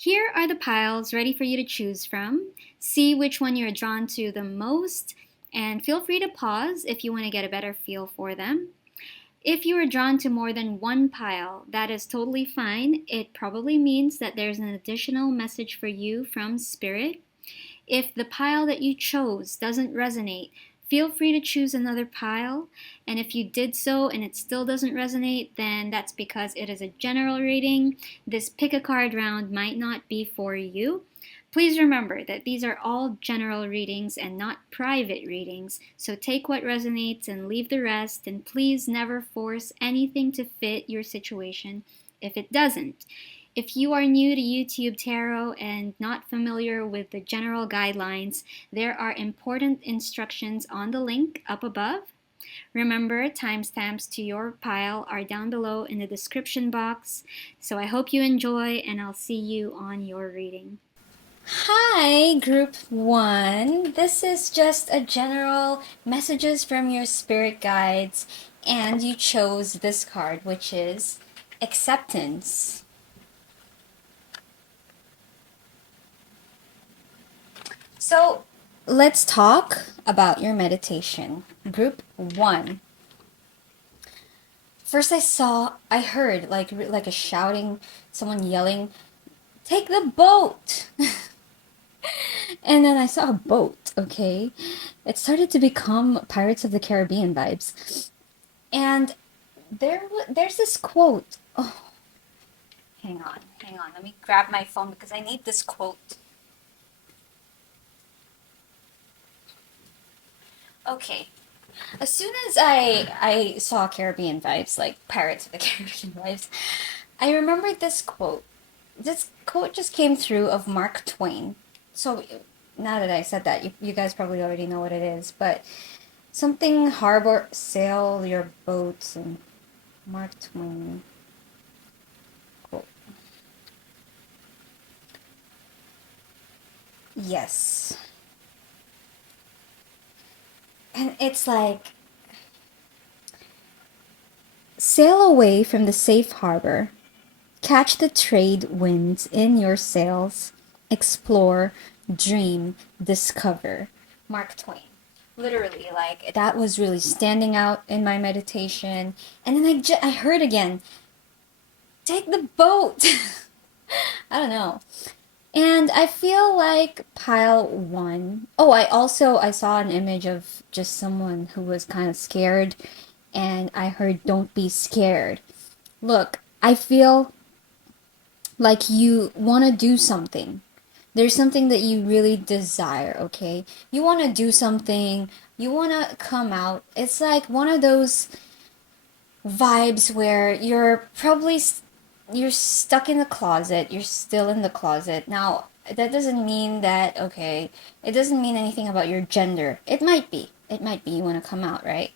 Here are the piles ready for you to choose from. See which one you're drawn to the most, and feel free to pause if you want to get a better feel for them. If you are drawn to more than one pile, that is totally fine. It probably means that there's an additional message for you from Spirit. If the pile that you chose doesn't resonate, feel free to choose another pile. And if you did so and it still doesn't resonate, then that's because it is a general reading. This pick a card round might not be for you. Please remember that these are all general readings and not private readings, so take what resonates and leave the rest, and please never force anything to fit your situation if it doesn't. If you are new to YouTube Tarot and not familiar with the general guidelines, there are important instructions on the link up above. Remember, timestamps to your pile are down below in the description box. So I hope you enjoy, and I'll see you on your reading. Hi, Group 1. This is just a general messages from your spirit guides, and you chose this card, which is Acceptance. So, let's talk about your meditation. Group 1. First I heard like a shouting, someone yelling, "Take the boat!" And then I saw a boat, okay? It started to become Pirates of the Caribbean vibes. And there's this quote. Oh, hang on. Let me grab my phone because I need this quote. Okay. As soon as I saw Caribbean vibes, like Pirates of the Caribbean vibes, I remembered this quote. This quote just came through of Mark Twain. So now that I said that, you guys probably already know what it is, but something harbor, sail your boats, and Mark Twain quote. Yes. And it's like, sail away from the safe harbor, catch the trade winds in your sails, explore, dream, discover. Mark Twain. Literally, like, that was really standing out in my meditation. And then I heard again, take the boat. I don't know. And I feel like pile 1. Oh, I saw an image of just someone who was kind of scared, and I heard don't be scared. Look, I feel like you want to do something. There's something that you really desire, okay? You want to do something, you want to come out. It's like one of those vibes where you're stuck in the closet, you're still in the closet. Now, that doesn't mean that, okay, it doesn't mean anything about your gender. It might be. It might be you want to come out, right?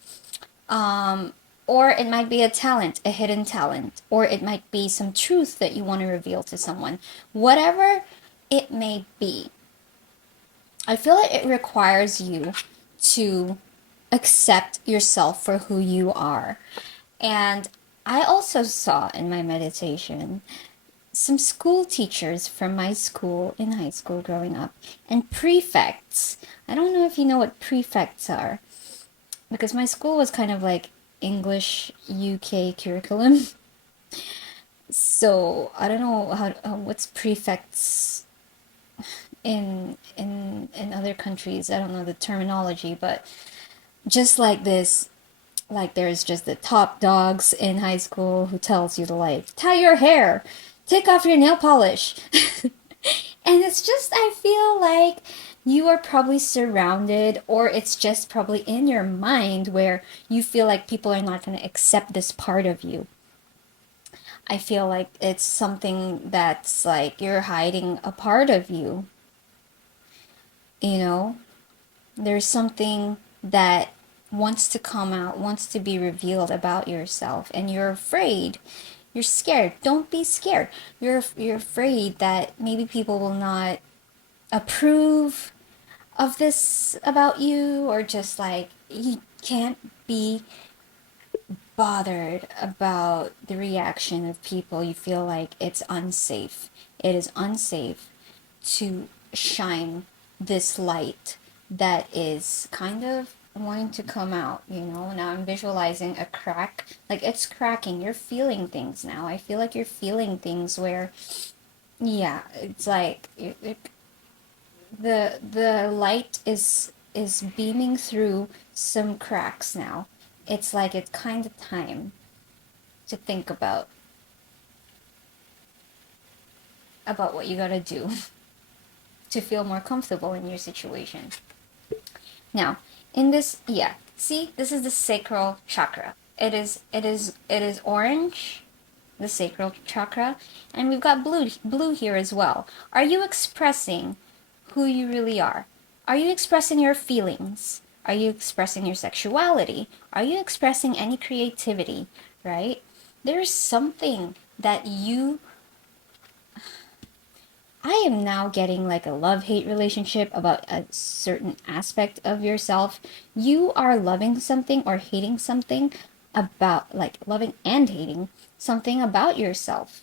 Or it might be a talent, a hidden talent, or it might be some truth that you want to reveal to someone. Whatever it may be, I feel like it requires you to accept yourself for who you are. And I also saw in my meditation some school teachers from my school in high school growing up and prefects. I don't know if you know what prefects are, because my school was kind of like English UK curriculum. So I don't know what's prefects in other countries. I don't know the terminology, but just like this, like there's just the top dogs in high school who tells you to like tie your hair, take off your nail polish. And it's just, I feel like you are probably surrounded, or it's just probably in your mind where you feel like people are not going to accept this part of you. I feel like it's something that's like you're hiding a part of you. You know, there's something that wants to come out, wants to be revealed about yourself, and you're afraid. You're scared. Don't be scared. You're afraid that maybe people will not approve of this about you, or just like you can't be bothered about the reaction of people. You feel like it's unsafe. it is unsafe to shine this light that is kind of wanting to come out, you know. Now I'm visualizing a crack, like it's cracking. You're feeling things now. I feel like you're feeling things where, yeah, it's like the light is beaming through some cracks now. It's like it's kind of time to think about what you gotta do to feel more comfortable in your situation. Now, in this, yeah, see, this is the sacral chakra. It is orange, the sacral chakra, and we've got blue here as well. Are you expressing who you really are? Are you expressing your feelings? Are you expressing your sexuality? Are you expressing any creativity, right? There's something that I am now getting like a love-hate relationship about a certain aspect of yourself. You are loving something or hating something about, like, loving and hating something about yourself.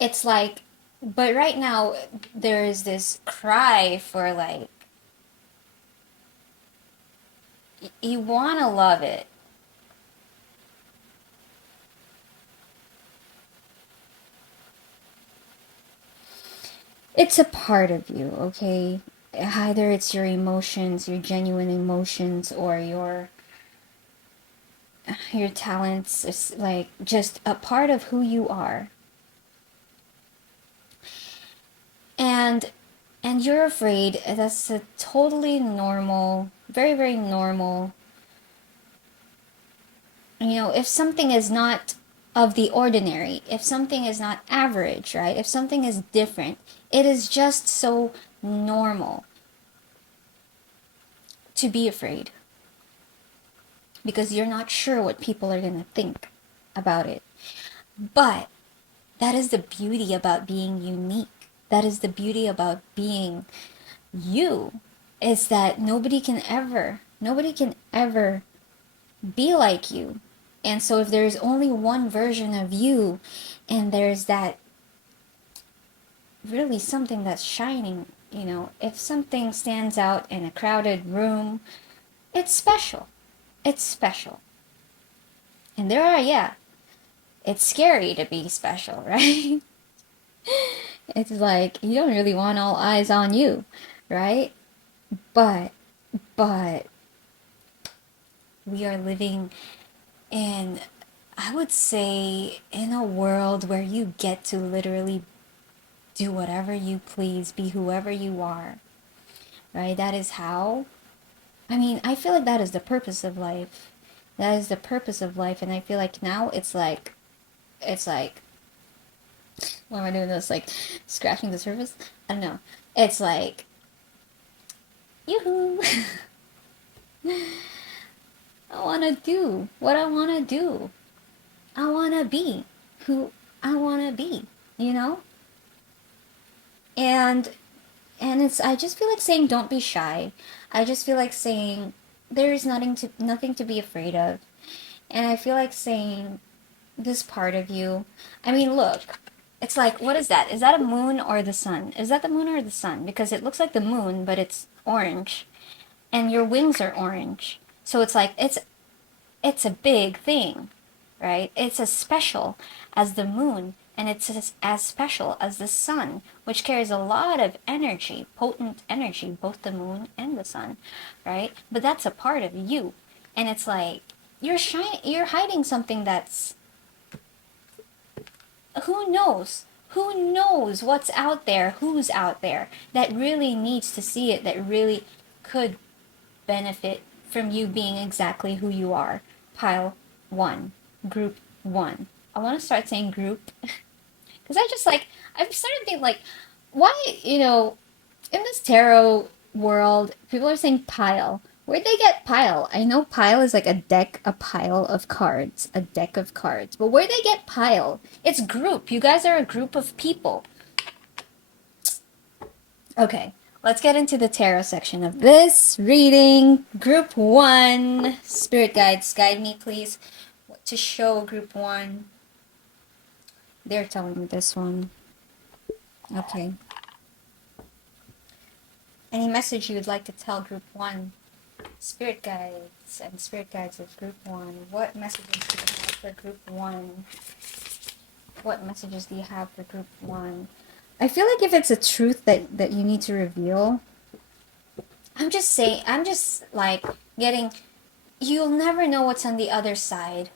It's like, but right now there is this cry for like, you want to love it. It's a part of you, okay? Either it's your emotions, your genuine emotions, or your talents. It's like just a part of who you are. And you're afraid. That's a totally normal, very, very normal. You know, if something is not of the ordinary, if something is not average, right? If something is different, it is just so normal to be afraid because you're not sure what people are going to think about it. But that is the beauty about being unique. That is the beauty about being you, is that nobody can ever be like you. And so if there's only one version of you and there's that really something that's shining, you know, if something stands out in a crowded room, it's special. It's special. And there are, yeah, it's scary to be special, right? It's like you don't really want all eyes on you, right? But but we are living in, I would say, in a world where you get to literally do whatever you please, be whoever you are, right? That is how, I mean, I feel like that is the purpose of life. That is the purpose of life. And I feel like now it's like, what am I doing this? Like, scratching the surface? I don't know. It's like, yoo-hoo! I want to do what I want to do. I want to be who I want to be, you know? And it's, I just feel like saying don't be shy. I just feel like saying there's nothing to be afraid of. And I feel like saying this part of you. I mean, look. It's like, what is that? Is that a moon or the sun? Is that the moon or the sun? Because it looks like the moon, but it's orange. And your wings are orange. So it's like it's a big thing, right? It's as special as the moon, and it's as special as the sun, which carries a lot of energy, potent energy, both the moon and the sun, right? But that's a part of you, and it's like you're hiding something that's, who knows? Who knows what's out there? Who's out there that really needs to see it? That really could benefit from you being exactly who you are. Pile 1, group 1. I want to start saying group because I've started thinking like, why, you know, in this tarot world, people are saying pile. Where'd they get pile? I know pile is like a pile of cards, a deck of cards. But where'd they get pile? It's group. You guys are a group of people. Okay, let's get into the tarot section of this reading. Group 1. Spirit guides, guide me, please. What to show group 1? They're telling me this one. Okay. Any message you would like to tell Group 1? Spirit guides and spirit guides of Group 1. What messages do you have for Group 1? What messages do you have for Group 1? I feel like if it's a truth that you need to reveal, I'm just like getting, you'll never know what's on the other side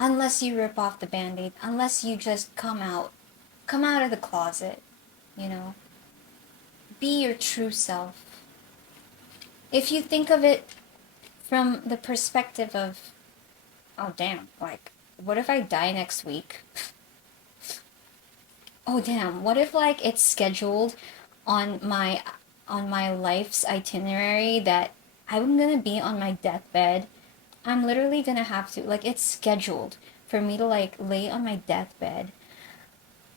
unless you rip off the band-aid, unless you just come out of the closet, you know. Be your true self. If you think of it from the perspective of, oh damn, like, what if I die next week? Oh damn, what if like it's scheduled on my life's itinerary that I'm gonna be on my deathbed. I'm literally gonna have to, like, it's scheduled for me to like lay on my deathbed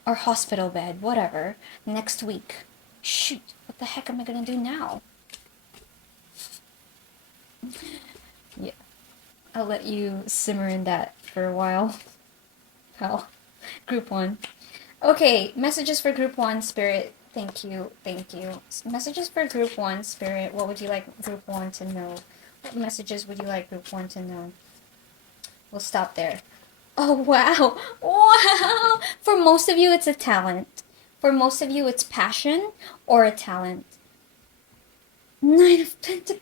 or hospital bed, whatever, next week. Shoot, what the heck am I gonna do now? Yeah, I'll let you simmer in that for a while. Pal. Group 1. Okay, messages for Group 1, Spirit. Thank you, thank you. Messages for Group 1, Spirit. What would you like Group 1 to know? What messages would you like Group 1 to know? We'll stop there. Oh, wow. Wow. For most of you, it's a talent. For most of you, it's passion or a talent. Nine of Pentacles.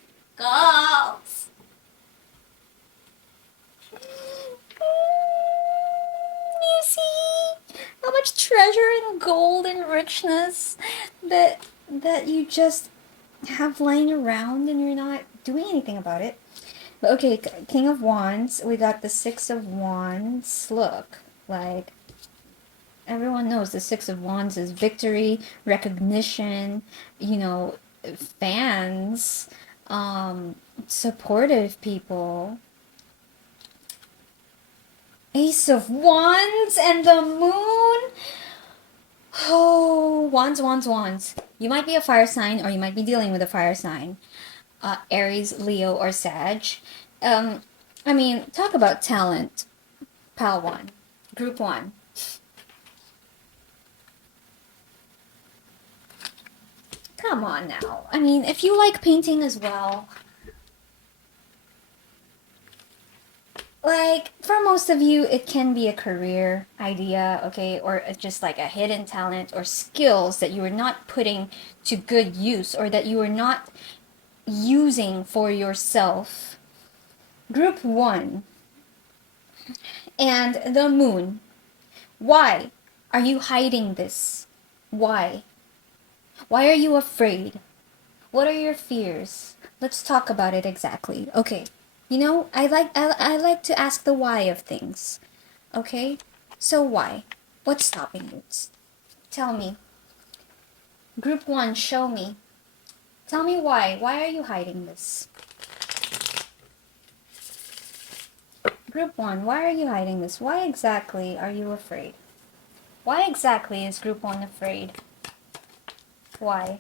You see how much treasure and gold and richness that you just have lying around and you're not doing anything about it. But okay, King of Wands, we got the Six of Wands. Look, like, everyone knows the Six of Wands is victory, recognition, you know, fans, supportive people. Ace of Wands and the Moon. Oh, wands, wands, wands. You might be a fire sign or you might be dealing with a fire sign. Aries, Leo, or Sag. I mean, talk about talent. Pal 1. Group 1. Come on now. I mean, if you like painting as well, like, for most of you, it can be a career idea, okay? Or just like a hidden talent or skills that you are not putting to good use or that you are not using for yourself. Group 1. And the Moon. Why are you hiding this? Why? Why are you afraid? What are your fears? Let's talk about it exactly. Okay. You know, I like to ask the why of things. Okay? So why? What's stopping you? Tell me. Group 1, show me. Tell me why. Why are you hiding this? Group 1, why are you hiding this? Why exactly are you afraid? Why exactly is Group 1 afraid? Why?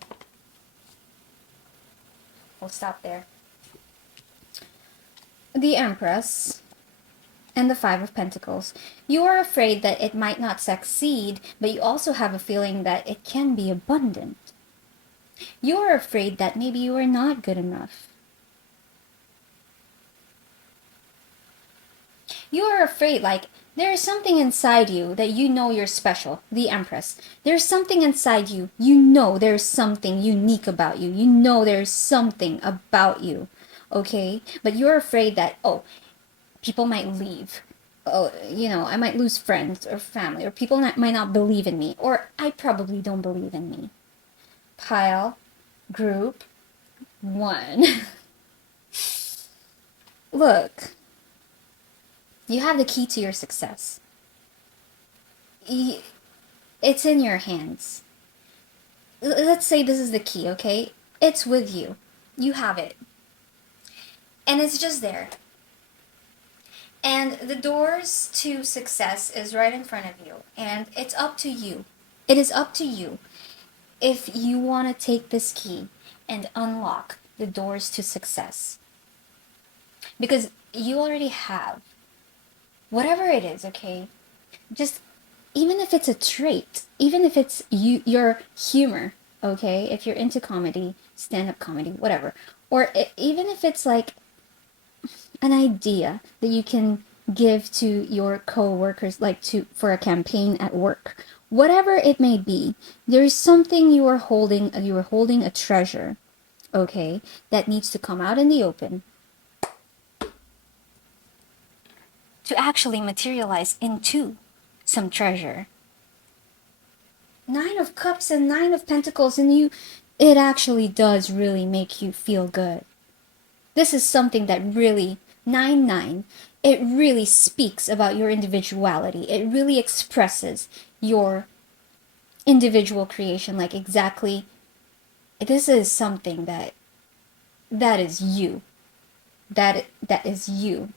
We'll stop there. The Empress and the Five of Pentacles. You are afraid that it might not succeed, but you also have a feeling that it can be abundant. You are afraid that maybe you are not good enough. You are afraid, like, there is something inside you that you know you're special. The Empress. There's something inside you. You know there's something unique about you. You know there's something about you. Okay? But you're afraid that, oh, people might leave. Oh, you know, I might lose friends or family, or people might not believe in me, or I probably don't believe in me. Pile, Group 1. Look, you have the key to your success. It's in your hands. Let's say this is the key, okay? It's with you. You have it. And it's just there. And the doors to success is right in front of you. And it's up to you. It is up to you if you want to take this key and unlock the doors to success. Because you already have whatever it is, okay? Just even if it's a trait, even if it's your humor, okay? If you're into comedy, stand-up comedy, whatever. Or even if it's like an idea that you can give to your co-workers, like for a campaign at work, whatever it may be, there is something you are holding a treasure, okay, that needs to come out in the open to actually materialize into some treasure. Nine of Cups and Nine of Pentacles, and it actually does really make you feel good. This is something that really, 9-9, it really speaks about your individuality. It really expresses your individual creation, like exactly, this is something that is you. That is you.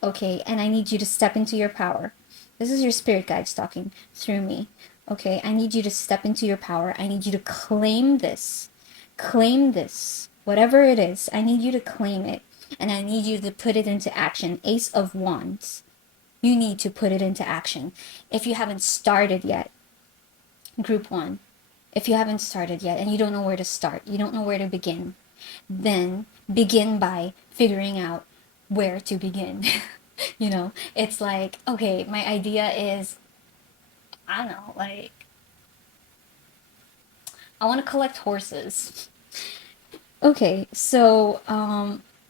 Okay, and I need you to step into your power. This is your spirit guides talking through me. Okay, I need you to step into your power. I need you to claim this. Claim this. Whatever it is, I need you to claim it. And I need you to put it into action. Ace of Wands. You need to put it into action. If you haven't started yet, group 1, if you haven't started yet and you don't know where to start, you don't know where to begin, then begin by figuring out where to begin. You know, it's like, okay, my idea is, I don't know, like, I want to collect horses. Okay, so,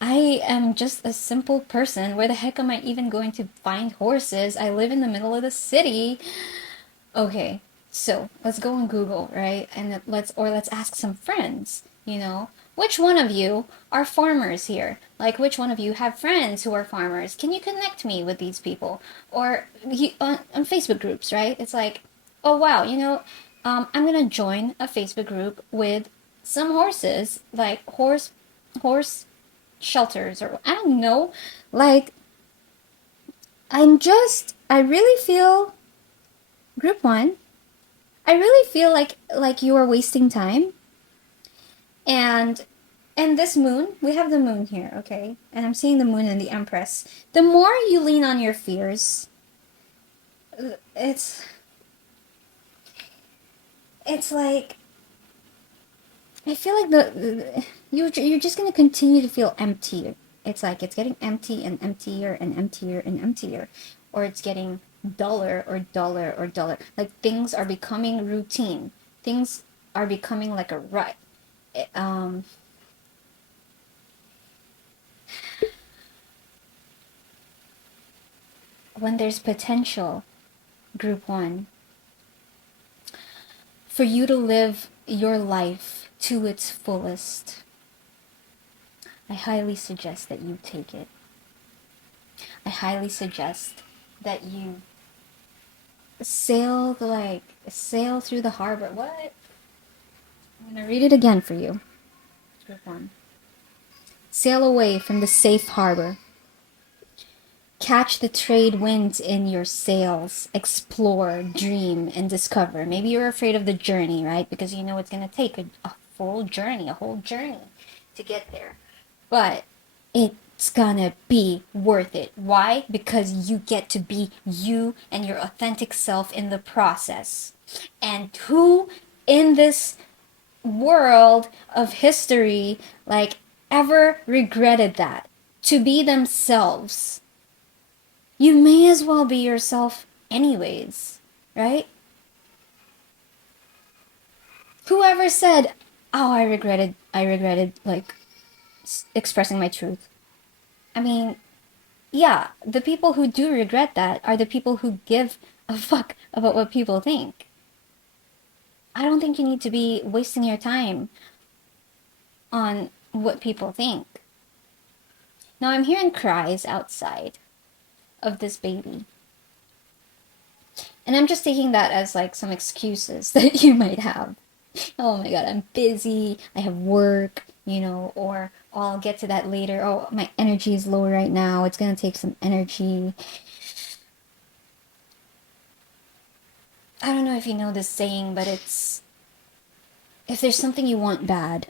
I am just a simple person. Where the heck am I even going to find horses? I live in the middle of the city. Okay, so let's go on Google, right? And let's ask some friends, you know, which one of you are farmers here? Like, which one of you have friends who are farmers? Can you connect me with these people? Or on Facebook groups, right? It's like, oh wow, you know, I'm gonna join a Facebook group with some horses, like horse shelters, or I don't know, like, I really feel, group 1, I really feel like you are wasting time. And this moon, we have the moon here, okay? And I'm seeing the moon and the Empress. The more you lean on your fears, it's like, I feel like you're just gonna continue to feel empty. It's like it's getting empty and emptier and emptier and emptier, or it's getting duller or duller or duller. Like things are becoming routine. Things are becoming like a rut. Um, when there's potential, group 1, for you to live your life to its fullest, I highly suggest that you take it. I highly suggest that you sail through the harbor. What? I'm gonna read it again for you. Group 1. Sail away from the safe harbor. Catch the trade winds in your sails. Explore, dream, and discover. Maybe you're afraid of the journey, right? Because you know it's going to take a full journey, a whole journey to get there. But it's gonna be worth it. Why? Because you get to be you and your authentic self in the process. And who in this world of history, like, ever regretted that? To be themselves. You may as well be yourself anyways, right? Whoever said, "Oh, I regretted like expressing my truth." I mean, yeah, the people who do regret that are the people who give a fuck about what people think. I don't think you need to be wasting your time on what people think. Now I'm hearing cries outside of this baby. And I'm just taking that as like some excuses that you might have. Oh my god, I'm busy, I have work, you know, or oh, I'll get to that later. Oh, my energy is low right now, it's gonna take some energy. I don't know if you know this saying, but it's, if there's something you want bad,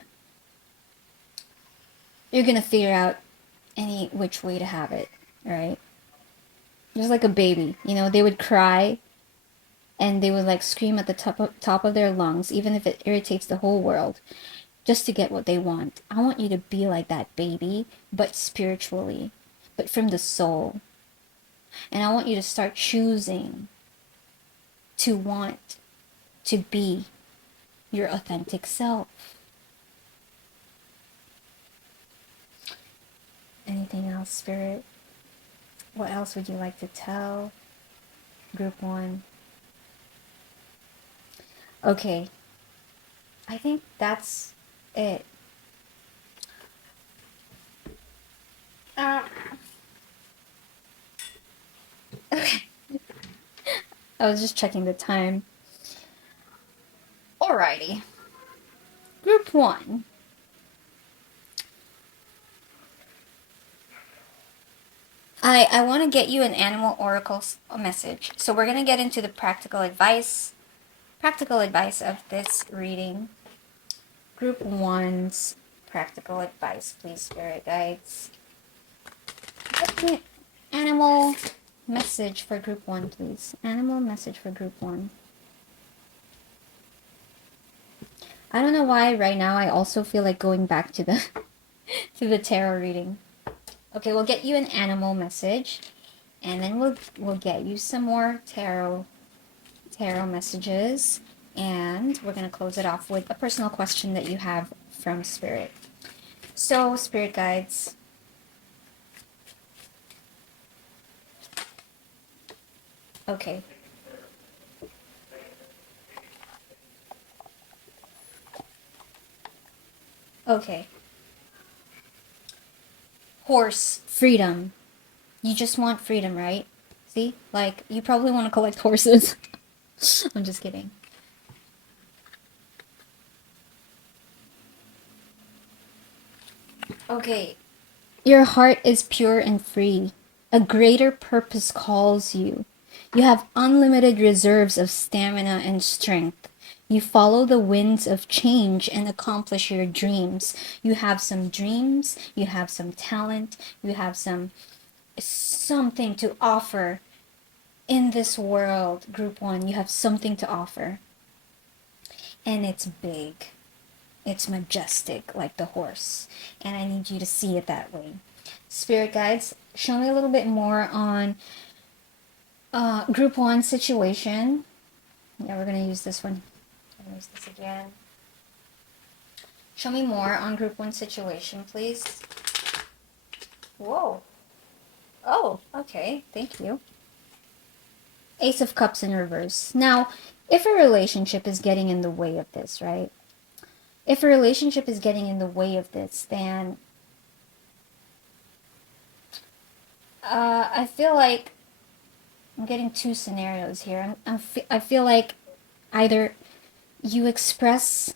you're gonna figure out any which way to have it, right? Just like a baby, you know, they would cry and they would like scream at the top of their lungs, even if it irritates the whole world, just to get what they want. I want you to be like that baby, but spiritually, but from the soul. And I want you to start choosing to want to be your authentic self. Anything else, Spirit? What else would you like to tell Group 1? Okay, I think that's it. Okay. I was just checking the time. Alrighty. Group 1. I want to get you an animal oracle message. So we're going to get into the practical advice of this reading. Group 1's practical advice, please, Spirit Guides. Get me animal message for Group 1, please. Animal message for Group 1. I don't know why right now I also feel like going back to the to the tarot reading. Okay, we'll get you an animal message, and then we'll get you some more tarot messages, and we're gonna close it off with a personal question that you have from Spirit. So, Spirit Guides, okay. Okay. Horse, freedom. You just want freedom, right? See? Like, you probably want to collect horses. I'm just kidding. Okay. Your heart is pure and free. A greater purpose calls you. You have unlimited reserves of stamina and strength. You follow the winds of change and accomplish your dreams. You have some dreams, you have some talent, you have something to offer in this world. Group 1, you have something to offer. And it's big. It's majestic, like the horse. And I need you to see it that way. Spirit Guides, show me a little bit more on Group 1 situation. Yeah, we're going to use this one. I'm going to use this again. Show me more on Group 1 situation, please. Whoa. Oh, okay. Thank you. Ace of Cups in reverse. Now, if a relationship is getting in the way of this, right? If a relationship is getting in the way of this, then I feel like I'm getting two scenarios here. I feel like either you express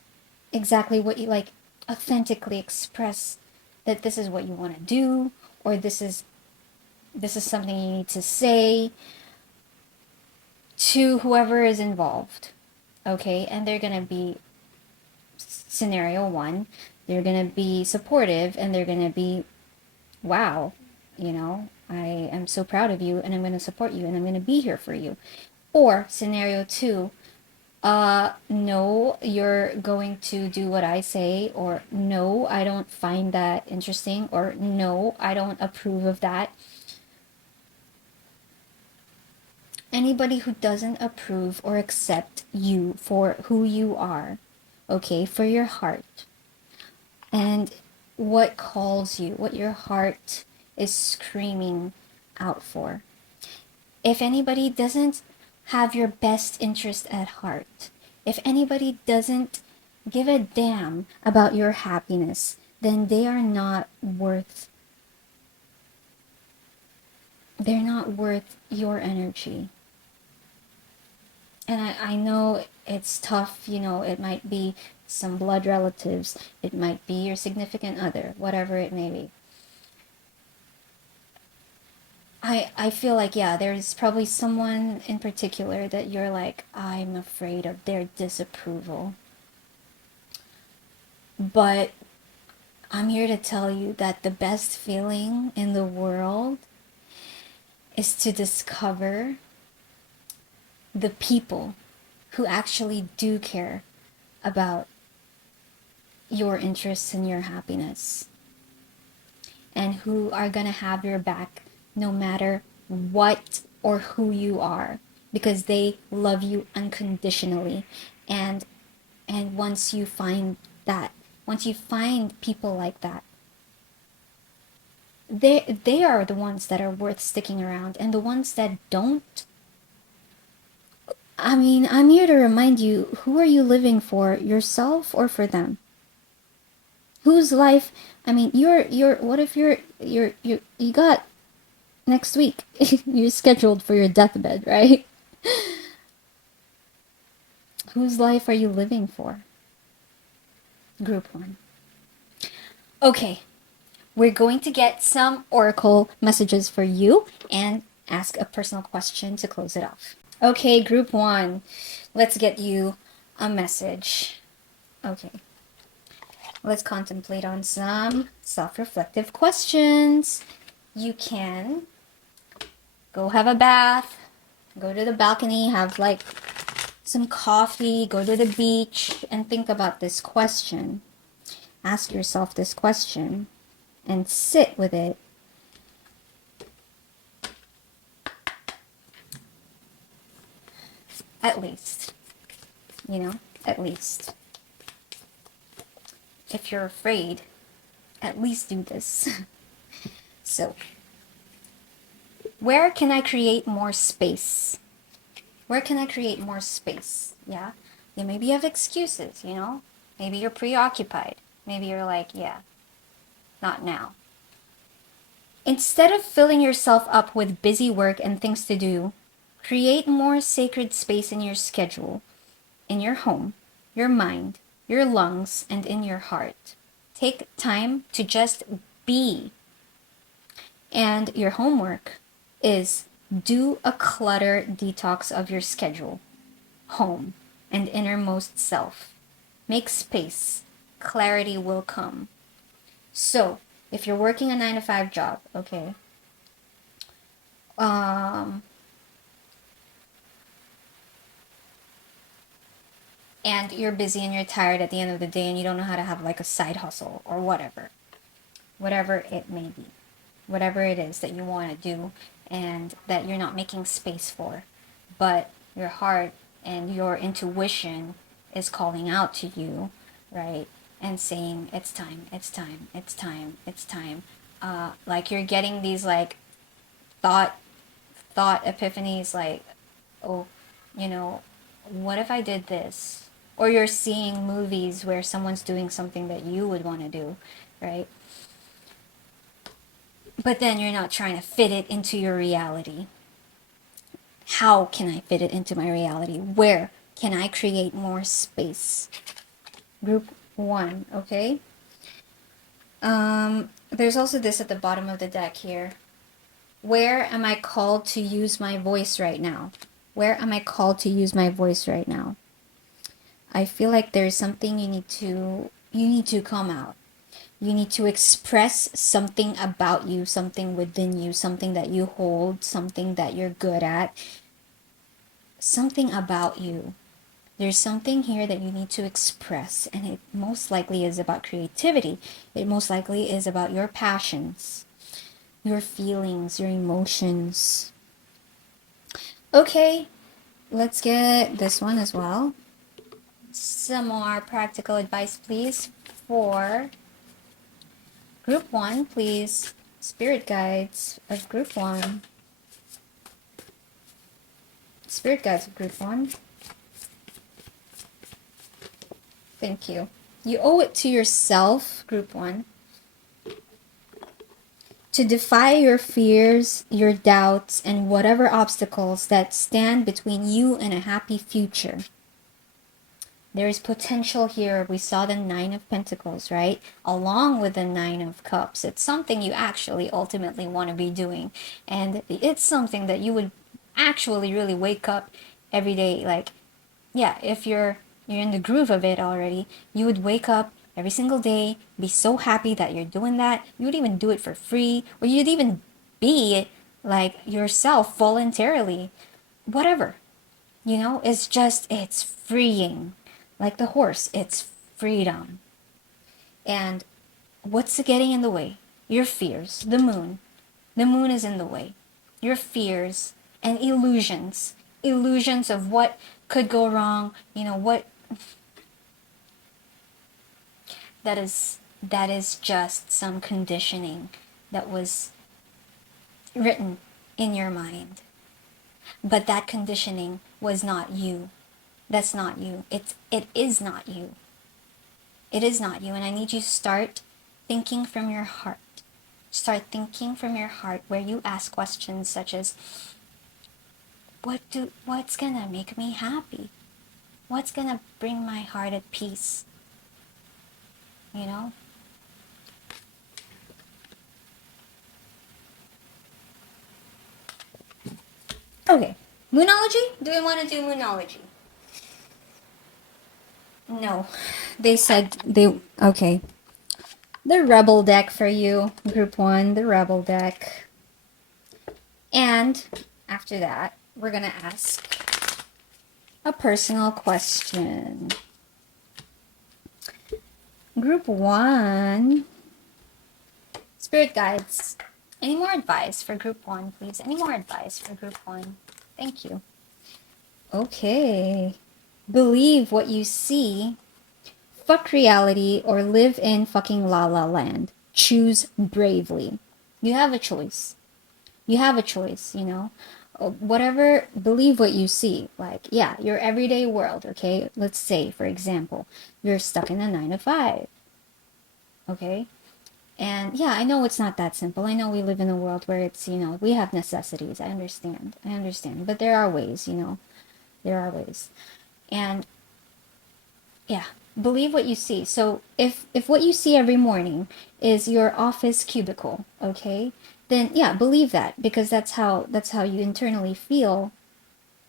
exactly what you like, authentically express that this is what you want to do, or this is something you need to say to whoever is involved. Okay, and they're gonna be scenario 1. They're gonna be supportive, and they're gonna be, wow, you know, I am so proud of you, and I'm going to support you, and I'm going to be here for you. Or scenario 2, no, you're going to do what I say, or no, I don't find that interesting, or no, I don't approve of that. Anybody who doesn't approve or accept you for who you are, okay, for your heart, and what calls you, what your heart is screaming out for. If anybody doesn't have your best interest at heart, if anybody doesn't give a damn about your happiness, then they are not worth, they're not worth your energy. And I know it's tough, you know, it might be some blood relatives, it might be your significant other, whatever it may be. I feel like, yeah, there's probably someone in particular that you're like, I'm afraid of their disapproval. But I'm here to tell you that the best feeling in the world is to discover the people who actually do care about your interests and your happiness, and who are going to have your back no matter what or who you are, because they love you unconditionally. And once you find that, once you find people like that, they are the ones that are worth sticking around. And the ones that don't, I mean, I'm here to remind you, who are you living for, yourself or for them? Whose life? I mean, what if you got next week, you're scheduled for your deathbed, right? Whose life are you living for? Group 1. Okay, we're going to get some oracle messages for you and ask a personal question to close it off. Okay, Group 1, let's get you a message. Okay, let's contemplate on some self-reflective questions. You can go have a bath, go to the balcony, have like some coffee, go to the beach, and think about this question. Ask yourself this question and sit with it. At least, at least. If you're afraid, at least do this. So, where can I create more space? Where can I create more space? Yeah, maybe you have excuses, Maybe you're preoccupied. Maybe you're like, yeah, not now. Instead of filling yourself up with busy work and things to do, create more sacred space in your schedule, in your home, your mind, your lungs, and in your heart. Take time to just be. And your homework is do a clutter detox of your schedule, home, and innermost self. Make space. Clarity will come. So, if you're working a 9-to-5 job, okay, and you're busy and you're tired at the end of the day and you don't know how to have like a side hustle or whatever it may be, whatever it is that you want to do and that you're not making space for, but your heart and your intuition is calling out to you, right? And saying, it's time, it's time, it's time, it's time. Like you're getting these like thought epiphanies, like, oh, what if I did this? Or you're seeing movies where someone's doing something that you would want to do, right? But then you're not trying to fit it into your reality. How can I fit it into my reality? Where can I create more space? Group 1, okay? There's also this at the bottom of the deck here. Where am I called to use my voice right now? Where am I called to use my voice right now? I feel like there's something you need to come out. You need to express something about you, something within you, something that you hold, something that you're good at, something about you. There's something here that you need to express, and it most likely is about creativity. It most likely is about your passions, your feelings, your emotions. Okay, let's get this one as well. Some more practical advice, please, for Group 1, please. Spirit guides of Group 1. Spirit guides of Group 1. Thank you. You owe it to yourself, Group 1, to defy your fears, your doubts, and whatever obstacles that stand between you and a happy future. There is potential here. We saw the 9 of Pentacles, right? Along with the 9 of Cups. It's something you actually ultimately want to be doing. And it's something that you would actually really wake up every day. Like, yeah, if you're in the groove of it already, you would wake up every single day, be so happy that you're doing that. You would even do it for free. Or you'd even be like yourself voluntarily. Whatever. You know, it's freeing. Like the horse, it's freedom. And what's getting in the way? Your fears, the moon. The moon is in the way. Your fears and illusions. Illusions of what could go wrong, you know, what that is just some conditioning that was written in your mind. But that conditioning was not you. That's not you. It is not you. It is not you. And I need you to start thinking from your heart. Start thinking from your heart, where you ask questions such as, what's gonna make me happy? What's gonna bring my heart at peace? You know? Okay. Moonology? Do we want to do moonology? No. They said they... Okay. The Rebel deck for you. Group 1, the Rebel deck. And after that, we're going to ask a personal question. Group 1. Spirit guides. Any more advice for Group 1, please? Any more advice for Group 1? Thank you. Okay. Believe what you see. Fuck reality or live in fucking la la land. Choose bravely. You have a choice. You have a choice, you know? Whatever, believe what you see. Like, yeah, your everyday world, okay? Let's say, for example, you're stuck in a 9 to 5, okay? And yeah, I know it's not that simple. I know we live in a world where it's, you know, we have necessities. I understand. I understand. But there are ways, you know? There are ways. And yeah, believe what you see. So if what you see every morning is your office cubicle, okay, then yeah, believe that, because that's how you internally feel.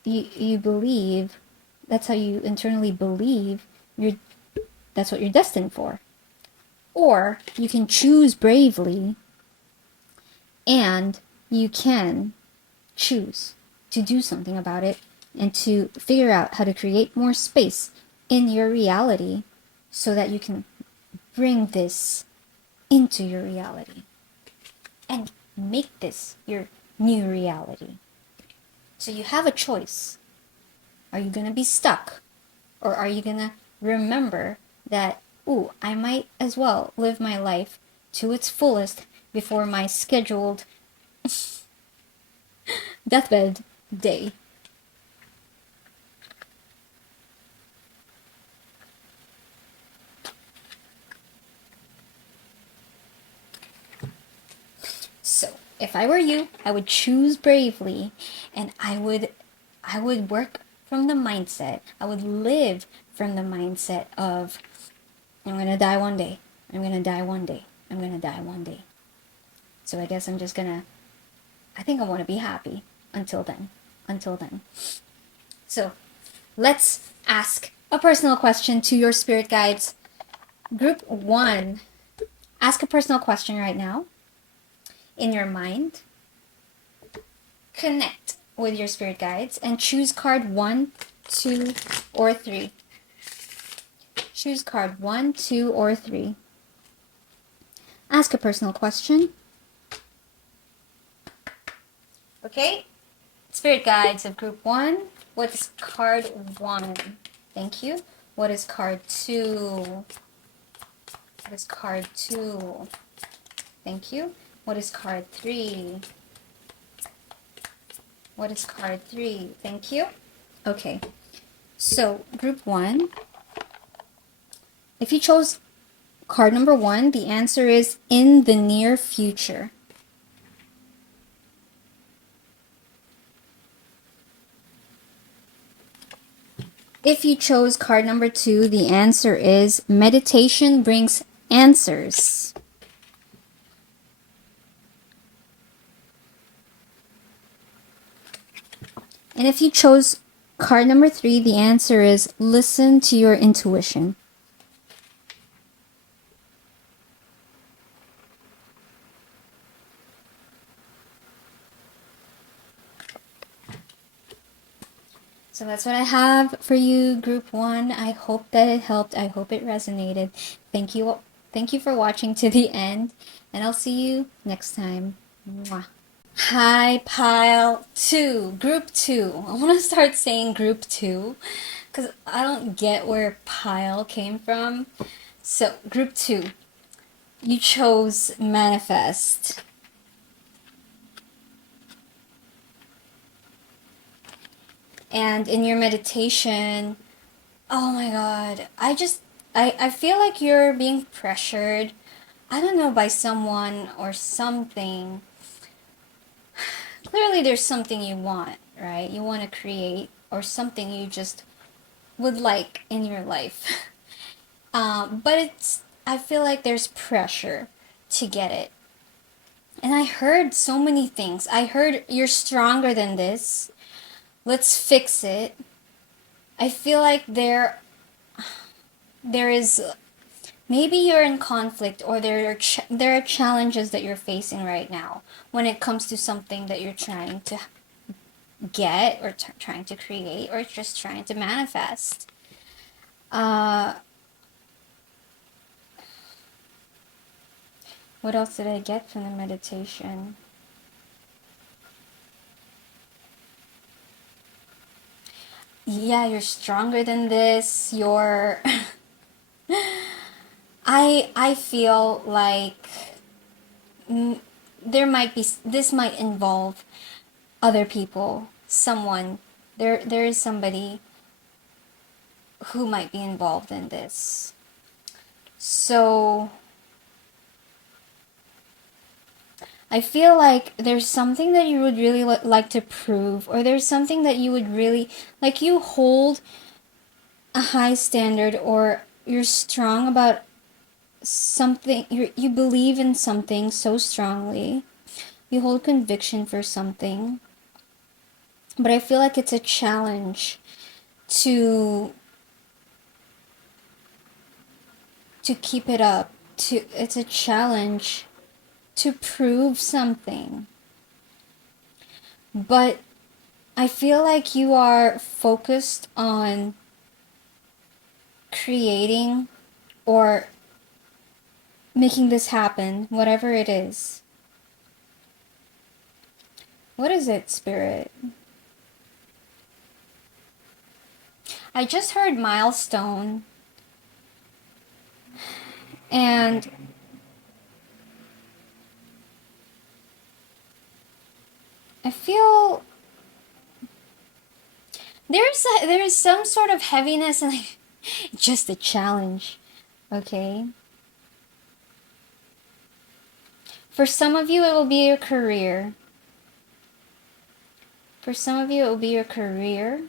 You believe, that's how you internally believe you're that's what you're destined for. Or you can choose bravely, and you can choose to do something about it and to figure out how to create more space in your reality so that you can bring this into your reality and make this your new reality. So you have a choice. Are you going to be stuck? Or are you going to remember that, ooh, I might as well live my life to its fullest before my scheduled deathbed day? So, if I were you, I would choose bravely, and I would work from the mindset. I would live from the mindset of, I'm going to die one day. I'm going to die one day. I'm going to die one day. So I guess I'm just going to, I think I want to be happy until then. Until then. So let's ask a personal question to your spirit guides. Group 1, ask a personal question right now in your mind. Connect with your spirit guides and choose card 1, 2, or 3. Choose card 1, 2, or 3. Ask a personal question. Okay? Spirit guides of group 1. What is card 1? Thank you. What is card 2? What is card 2? Thank you. What is card 3? What is card 3? Thank you. Okay. So, group 1. If you chose card number 1, the answer is in the near future. If you chose card number 2, the answer is meditation brings answers. And if you chose card number 3, the answer is listen to your intuition. So So that's what I have for you, Group 1. I hope that it helped. I hope it resonated. Thank you. Thank you for watching to the end, and I'll see you next time. Mwah. Hi, Pile 2, Group 2. I want to start saying Group 2 because I don't get where Pile came from. So, Group 2, you chose Manifest. And in your meditation, oh my god, I feel like you're being pressured, I don't know, by someone or something. Clearly there's something you want, right? You want to create, or something you just would like in your life. But I feel like there's pressure to get it. And I heard so many things. I heard you're stronger than this. Let's fix it. I feel like there is, maybe you're in conflict, or there are challenges that you're facing right now when it comes to something that you're trying to get, or trying to create, or just trying to manifest. What else did I get from the meditation? Yeah, you're stronger than this. You're I feel like this might involve other people, someone. There is somebody who might be involved in this. So I feel like there's something that you would really like to prove, or there's something that you would really like. You hold a high standard, or you're strong about something. You believe in something so strongly. You hold conviction for something. But I feel like it's a challenge to keep it up. It's a challenge to prove something. But I feel like you are focused on creating or making this happen, whatever it is. What is it, Spirit? I just heard milestone. And I feel there is some sort of heaviness, and like, just a challenge, okay? For some of you, it will be your career. For some of you, it will be your career.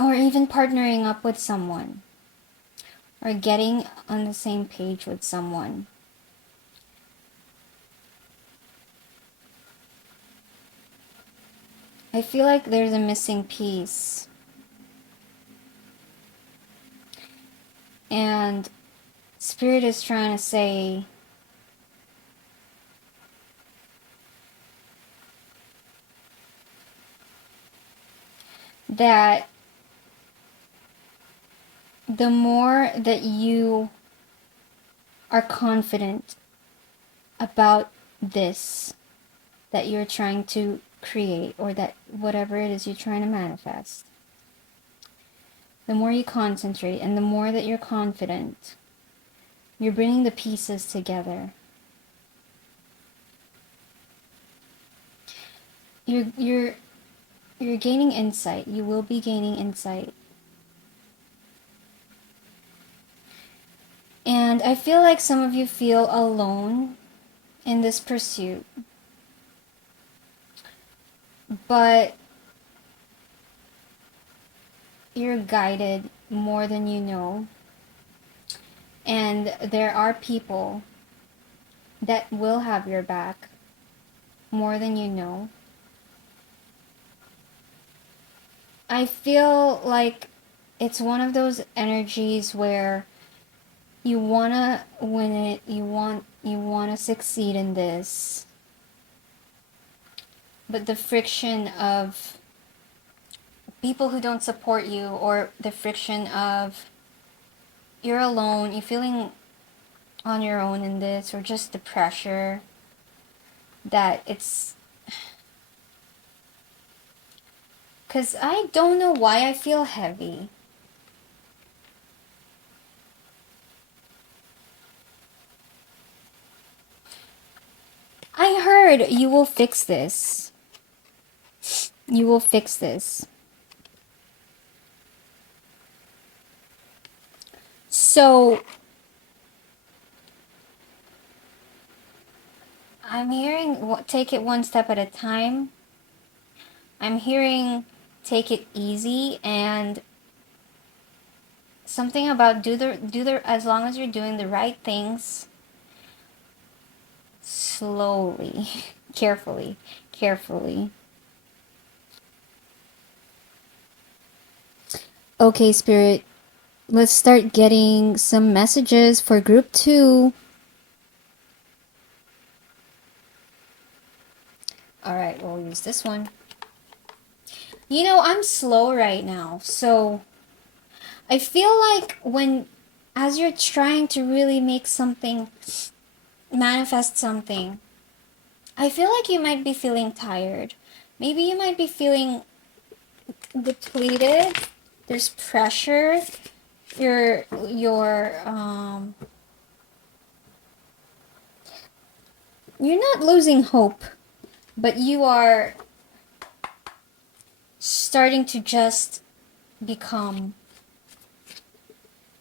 Or even partnering up with someone. Or getting on the same page with someone. I feel like there's a missing piece. And Spirit is trying to say that the more that you are confident about this that you're trying to create, or that whatever it is you're trying to manifest, the more you concentrate, and the more that you're confident, you're bringing the pieces together. You're gaining insight. You will be gaining insight. And I feel like some of you feel alone in this pursuit. But you're guided more than you know. And there are people that will have your back more than you know. I feel like it's one of those energies where you wanna win it, you want You want to succeed in this. But the friction of people who don't support you, or the friction of you're alone, you're feeling on your own in this, or just the pressure that it's... Because I don't know why I feel heavy. I heard you will fix this. You will fix this. So, I'm hearing take it one step at a time. I'm hearing take it easy, and something about do the as long as you're doing the right things, slowly, carefully. Okay, Spirit, let's start getting some messages for group 2. Alright, we'll use this one. You know, I'm slow right now, so I feel like as you're trying to really make something, manifest something, I feel like you might be feeling tired. Maybe you might be feeling depleted. There's pressure. You're not losing hope, but you are starting to just become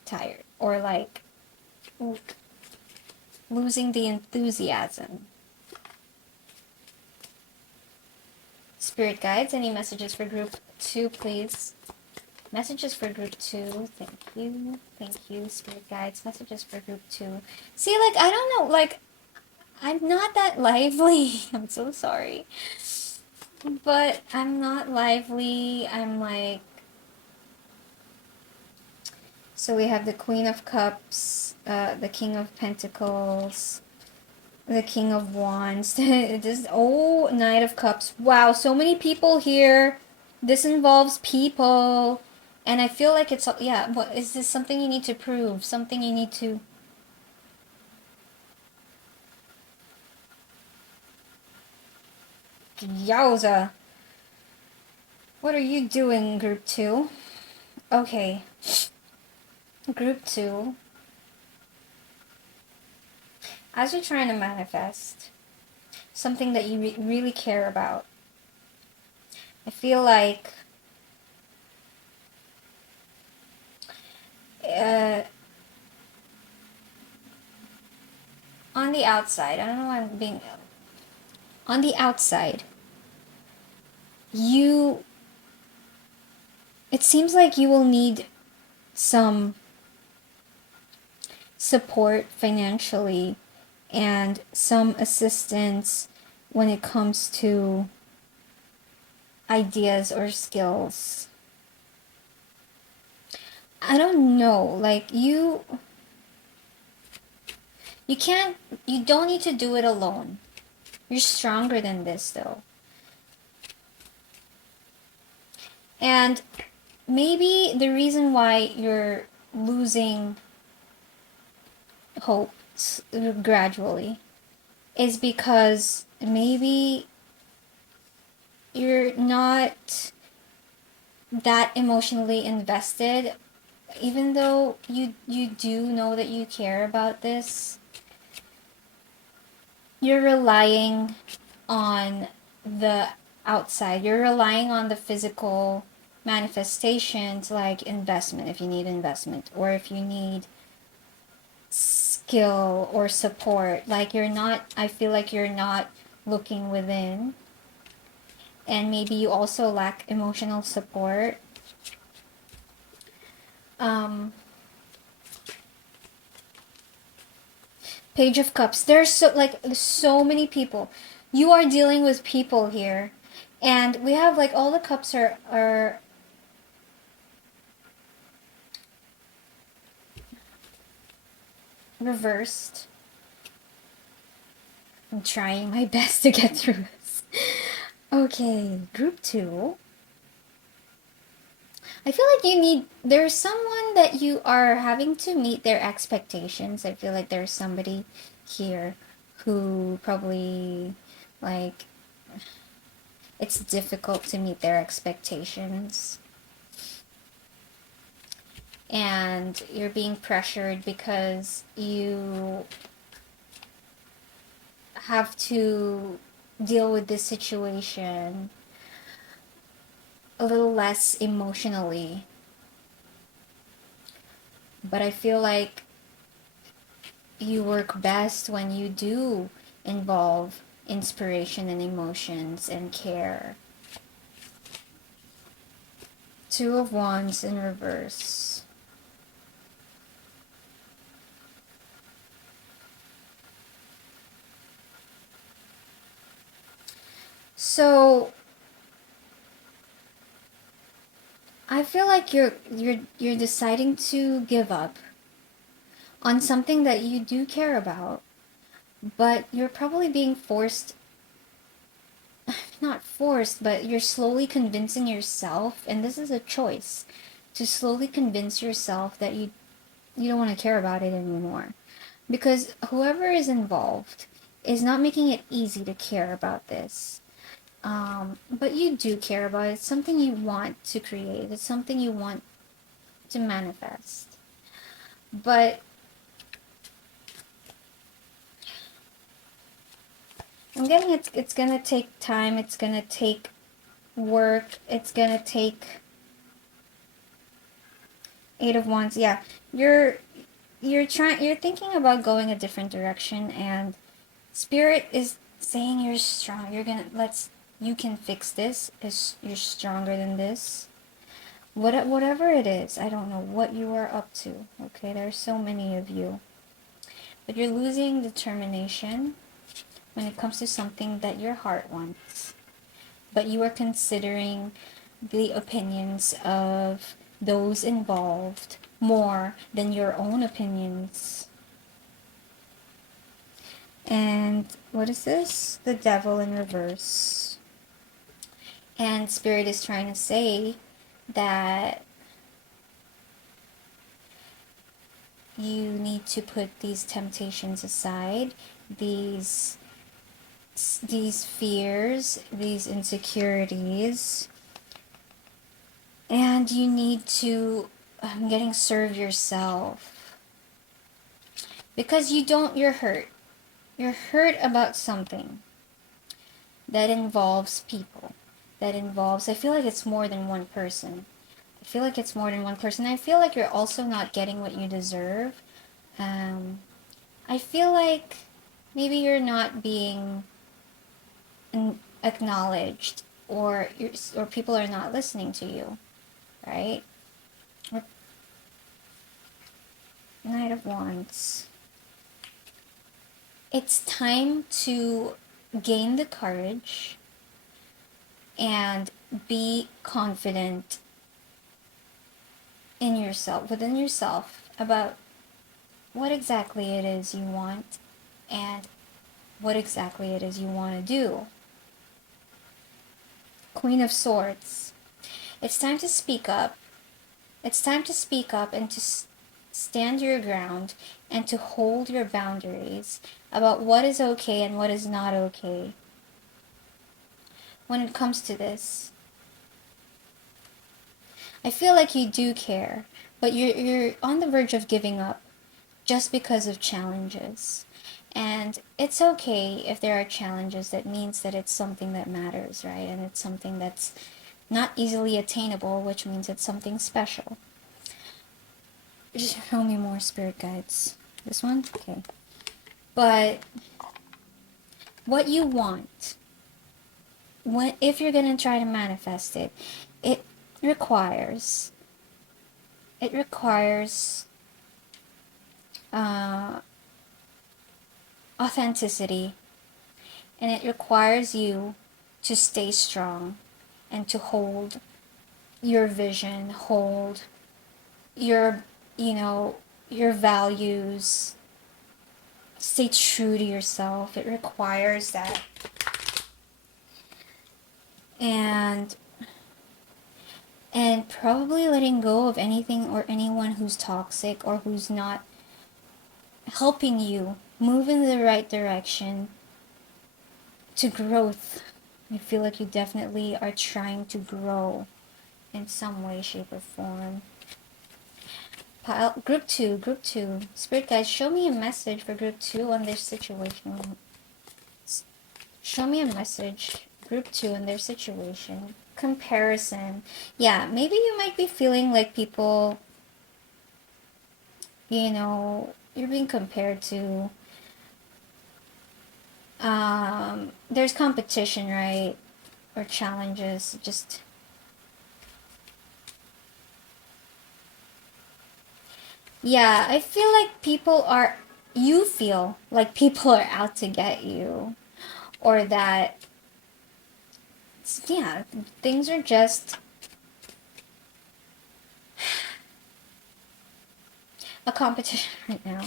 tired, or like losing the enthusiasm. Spirit guides, any messages for group 2, please? Messages for group 2. Thank you, Spirit guides. Messages for group 2. See, like, I don't know, like, I'm not that lively. I'm so sorry. But I'm not lively. I'm like... So we have the Queen of Cups, the King of Pentacles, the King of Wands. Oh, Knight of Cups. Wow, so many people here. This involves people. And I feel like it's... Yeah, what is this? Something you need to prove? Something you need to... Yowza. What are you doing, Group 2? Okay. Group 2. As you're trying to manifest something that you really care about, I feel like on the outside, I don't know why I'm being... On the outside, it seems like you will need some support financially and some assistance when it comes to ideas or skills. I don't know, like you don't need to do it alone. You're stronger than this though. And maybe the reason why you're losing hope gradually is because maybe you're not that emotionally invested, even though you do know that you care about this. You're relying on the outside. You're relying on the physical manifestations, like investment, if you need investment, or if you need skill or support. Like I feel like you're not looking within. And maybe you also lack emotional support. Page of Cups. There's so many people. You are dealing with people here. And we have like all the cups are reversed. I'm trying my best to get through this. Okay, group 2. I feel like there's someone that you are having to meet their expectations. I feel like there's somebody here who probably, like, it's difficult to meet their expectations. And you're being pressured because you have to deal with this situation a little less emotionally. But I feel like you work best when you do involve inspiration and emotions and care. 2 of Wands in reverse. So I feel like you're deciding to give up on something that you do care about, but you're probably being forced, not forced, but you're slowly convincing yourself, and this is a choice, to slowly convince yourself that you don't want to care about it anymore. Because whoever is involved is not making it easy to care about this. But you do care about it. It's something you want to create. It's something you want to manifest. But I'm getting it's gonna take time. It's gonna take work. It's gonna take 8 of Wands. Yeah, you're thinking about going a different direction, and Spirit is saying you're strong. You can fix this. You're stronger than this. Whatever it is, I don't know what you are up to. Okay, there are so many of you, but you're losing determination when it comes to something that your heart wants. But you are considering the opinions of those involved more than your own opinions. And what is this? The Devil in reverse. And Spirit is trying to say that you need to put these temptations aside, these fears, these insecurities, and you need to serve yourself, because you're hurt. You're hurt about something that involves people, I feel like it's more than one person. I feel like you're also not getting what you deserve. I feel like maybe you're not being acknowledged, or people are not listening to you, right? Knight of Wands. It's time to gain the courage and be confident in yourself, within yourself, about what exactly it is you want and what exactly it is you want to do. Queen of Swords. It's time to speak up. It's time to speak up and to stand your ground and to hold your boundaries about what is okay and what is not okay when it comes to this. I feel like you do care, but you're on the verge of giving up just because of challenges. And it's okay if there are challenges. That means that it's something that matters, right? And it's something that's not easily attainable, which means it's something special. Just show me more, spirit guides. This one? Okay. But what you want, if you're going to try to manifest it, it requires uh, authenticity, and it requires you to stay strong and to hold your vision, hold your, your values, stay true to yourself. It requires that. And probably letting go of anything or anyone who's toxic or who's not helping you move in the right direction to growth. I feel like you definitely are trying to grow in some way, shape, or form. Group 2. Spirit guides, show me a message for group 2 on their situation. Show me a message, group 2, on their situation. Comparison. Yeah, maybe you might be feeling like people, you're being compared to. There's competition, right? Or challenges. Just. Yeah, I feel like you feel like people are out to get you. Or that, yeah, things are just a competition right now.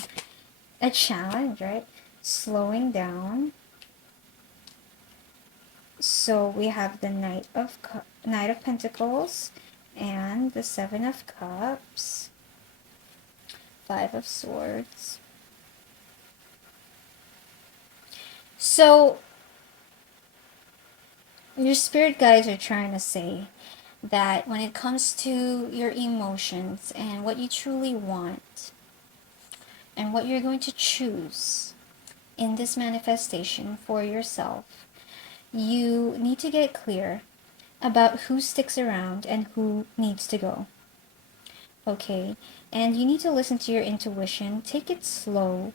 A challenge, right? Slowing down. So we have the Knight of Pentacles and the Seven of Cups, Five of Swords. So your spirit guides are trying to say that when it comes to your emotions and what you truly want and what you're going to choose in this manifestation for yourself, you need to get clear about who sticks around and who needs to go. Okay? And you need to listen to your intuition. Take it slow.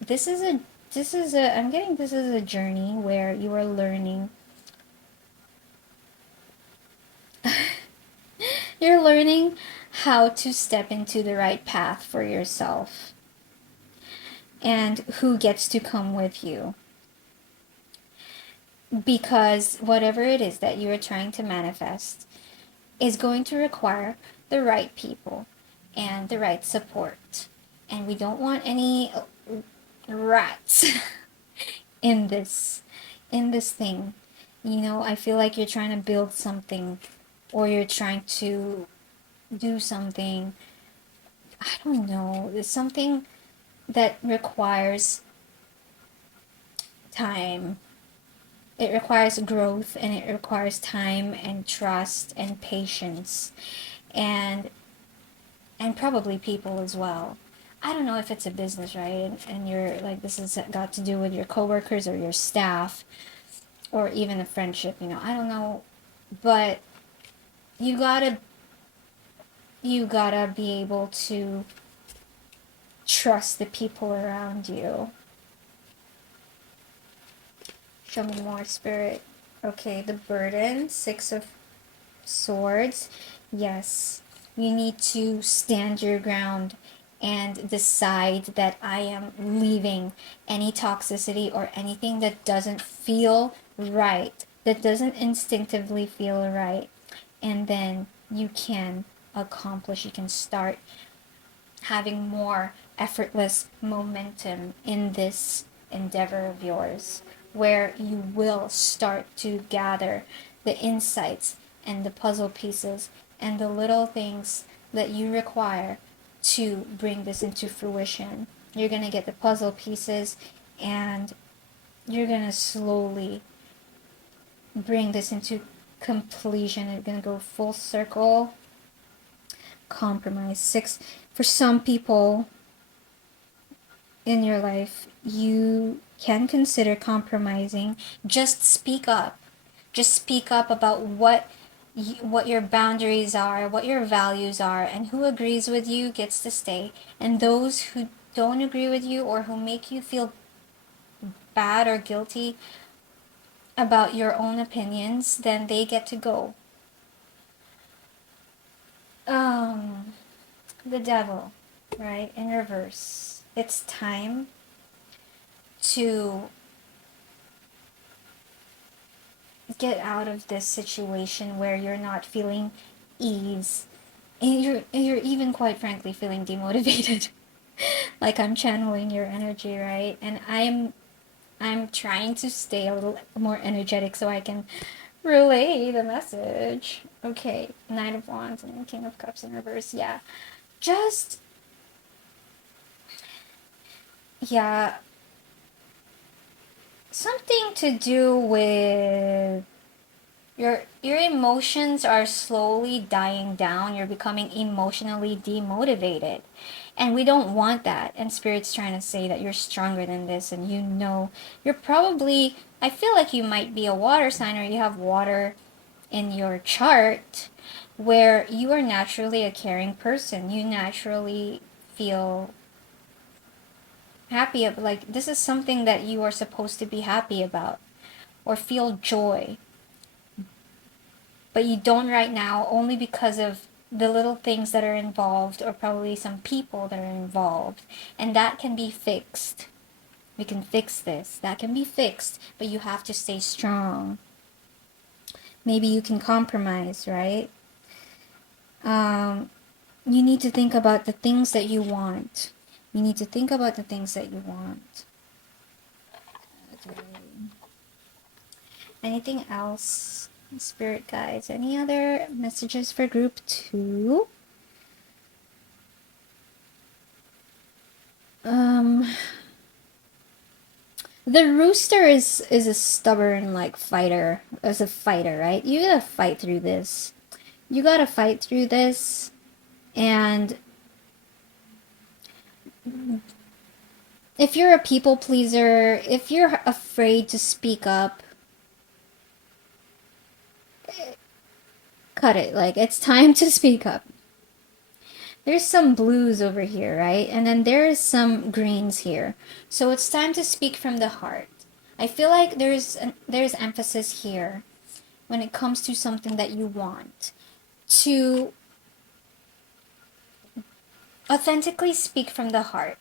This is a I'm getting this is a journey where you are learning. You're learning how to step into the right path for yourself and who gets to come with you. Because whatever it is that you are trying to manifest is going to require the right people and the right support. And we don't want any rats in this thing. I feel like you're trying to build something or you're trying to do something. I don't know. It's something that requires time. It requires growth and it requires time and trust and patience and probably people as well. I don't know if it's a business, right? And you're like, this has got to do with your coworkers or your staff or even a friendship, I don't know. But you gotta be able to trust the people around you. Show me more, Spirit. Okay, the burden, Six of Swords. Yes, you need to stand your ground and decide that I am leaving any toxicity or anything that doesn't feel right, that doesn't instinctively feel right. And then you can accomplish, you can start having more effortless momentum in this endeavor of yours, where you will start to gather the insights and the puzzle pieces and the little things that you require to bring this into fruition. You're going to get the puzzle pieces and you're going to slowly bring this into completion. It's going to go full circle. Compromise. 6. For some people in your life, you can consider compromising. Just speak up. Just speak up about what your boundaries are, what your values are, and who agrees with you gets to stay. And those who don't agree with you or who make you feel bad or guilty about your own opinions, then they get to go. The Devil, right, in reverse. It's time to get out of this situation where you're not feeling ease and you're even quite frankly feeling demotivated. like I'm channeling your energy, right? And I'm trying to stay a little more energetic so I can relay the message. Okay, Knight of Wands and King of Cups in reverse. Yeah. Just yeah, something to do with your emotions are slowly dying down. You're becoming emotionally demotivated. And we don't want that. And Spirit's trying to say that you're stronger than this, and you know you're probably, I feel like you might be a water sign, or you have water in your chart, where you are naturally a caring person. You naturally feel happy, like this is something that you are supposed to be happy about or feel joy, but you don't right now, only because of the little things that are involved, or probably some people that are involved. And that can be fixed. We can fix this. That can be fixed, but you have to stay strong. Maybe you can compromise, right? You need to think about the things that you want. You need to think about the things that you want. Okay. Anything else, Spirit guides? Any other messages for group 2? The rooster is a stubborn like fighter, as a fighter, right? You gotta fight through this. You gotta fight through this, and if you're a people pleaser, if you're afraid to speak up, cut it. Like, it's time to speak up. There's some blues over here, right? And then there is some greens here. So it's time to speak from the heart. I feel like there's emphasis here when it comes to something that you want, to authentically speak from the heart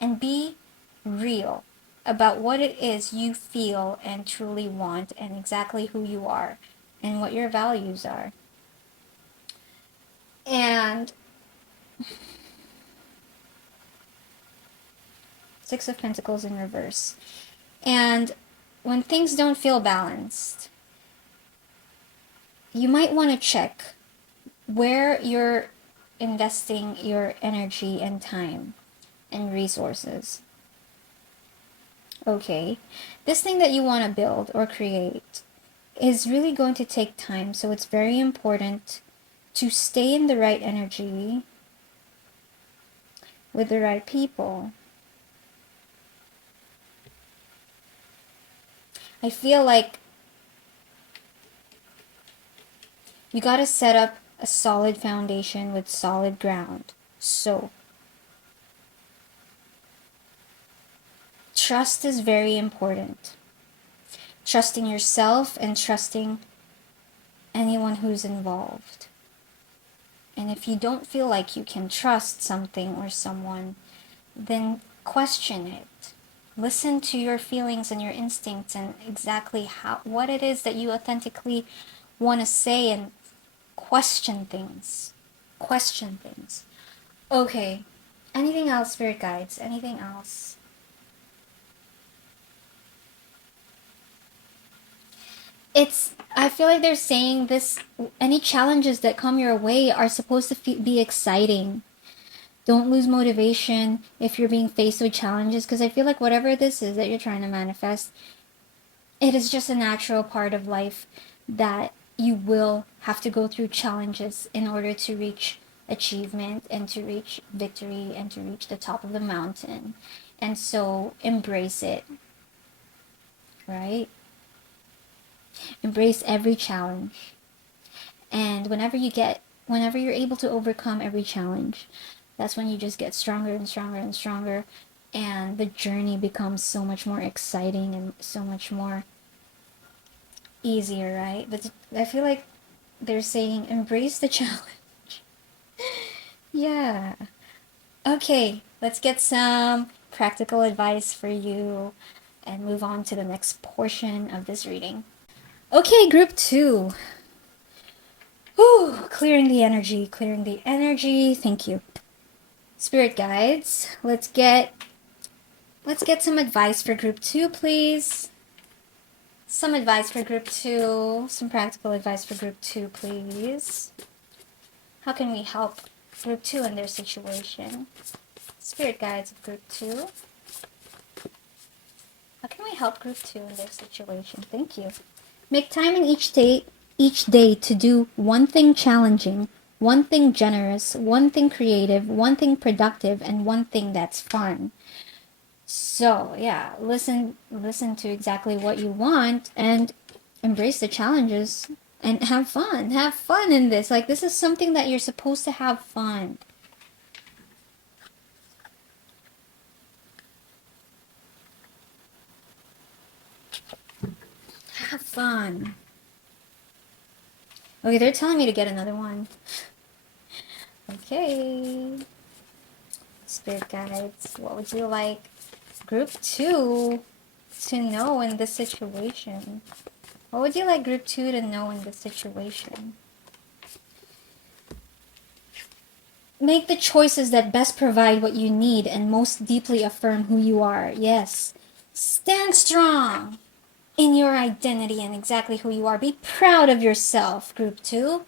and be real about what it is you feel and truly want, and exactly who you are and what your values are. And Six of Pentacles in reverse. And when things don't feel balanced, you might want to check where you're investing your energy and time and resources. Okay, this thing that you want to build or create is really going to take time, so it's very important to stay in the right energy with the right people. I feel like you got to set up a solid foundation with solid ground. So trust is very important. Trusting yourself and trusting anyone who's involved. And if you don't feel like you can trust something or someone, then question it. Listen to your feelings and your instincts, and exactly what it is that you authentically want to say, and question things. Question things. Okay. Anything else, Spirit Guides? Anything else? I feel like they're saying this, any challenges that come your way are supposed to be exciting. Don't lose motivation if you're being faced with challenges, because I feel like whatever this is that you're trying to manifest, it is just a natural part of life that you will have to go through challenges in order to reach achievement and to reach victory and to reach the top of the mountain. And so embrace it, right? Embrace every challenge. And whenever you're able to overcome every challenge, that's when you just get stronger and stronger and stronger, and the journey becomes so much more exciting and so much more easier, right? But I feel like they're saying embrace the challenge. Yeah. Okay, let's get some practical advice for you and move on to the next portion of this reading. Okay, group 2. Whew, clearing the energy, clearing the energy. Thank you. Spirit guides, let's get some advice for group 2, please. Some advice for group 2, some practical advice for group 2, please. How can we help group 2 in their situation? Spirit guides of group 2. How can we help group 2 in their situation? Thank you. Make time in each day to do one thing challenging, one thing generous, one thing creative, one thing productive, and one thing that's fun. So, yeah, listen to exactly what you want and embrace the challenges and have fun. Have fun in this. Like, this is something that you're supposed to have fun. Have fun. Okay, they're telling me to get another one. Okay. Spirit guides, what would you like group 2 to know in this situation? What would you like group 2 to know in this situation? Make the choices that best provide what you need and most deeply affirm who you are. Yes. Stand strong in your identity and exactly who you are. Be proud of yourself, group 2.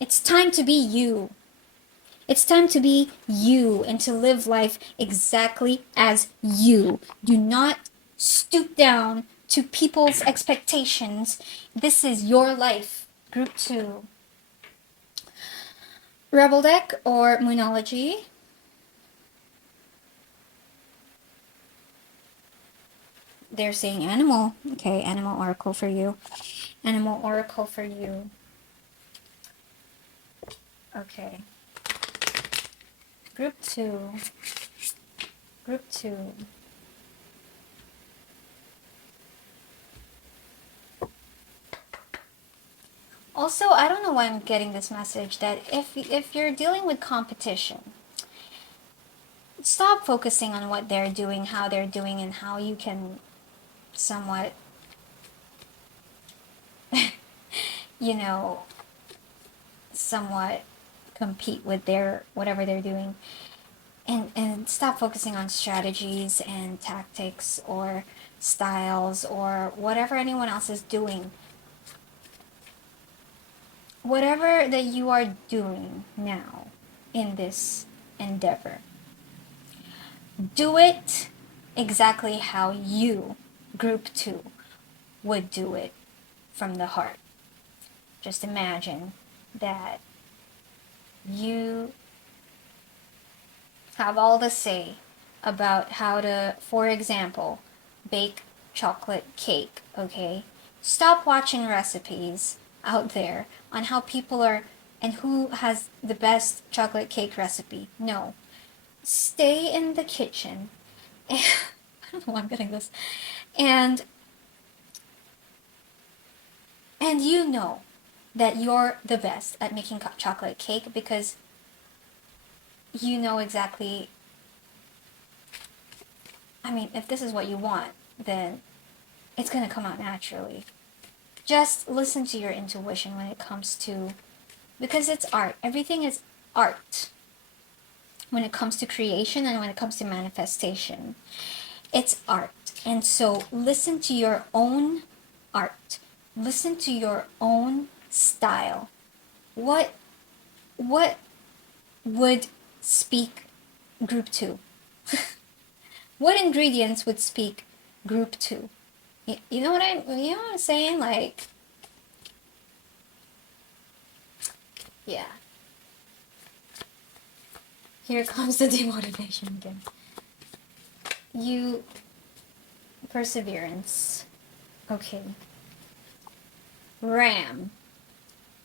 It's time to be you. It's time to be you and to live life exactly as you. Do not stoop down to people's expectations. This is your life, group 2. Rebel deck or Moonology? They're saying animal. Okay, animal oracle for you. Animal oracle for you. Okay. Group 2. Group 2. Also, I don't know why I'm getting this message that if you're dealing with competition, stop focusing on what they're doing, how they're doing, and how you can somewhat, you know, somewhat compete with their whatever they're doing. And stop focusing on strategies and tactics or styles or whatever anyone else is doing. Whatever that you are doing now in this endeavor, do it exactly how you, group 2, would do it from the heart. Just imagine that you have all the say about how to, for example, bake chocolate cake, okay? Stop watching recipes out there on how people are and who has the best chocolate cake recipe. No. Stay in the kitchen. And, I don't know why I'm getting this. And you know that you're the best at making chocolate cake because you know exactly. I mean, if this is what you want, then it's going to come out naturally. Just listen to your intuition when it comes to, because it's art. Everything is art when it comes to creation and when it comes to manifestation. It's art. And so listen to your own art. Listen to your own style. What would speak group 2? What ingredients would speak group 2? You know what I'm saying? Like, yeah. Here comes the demotivation again. Perseverance. Okay. Ram.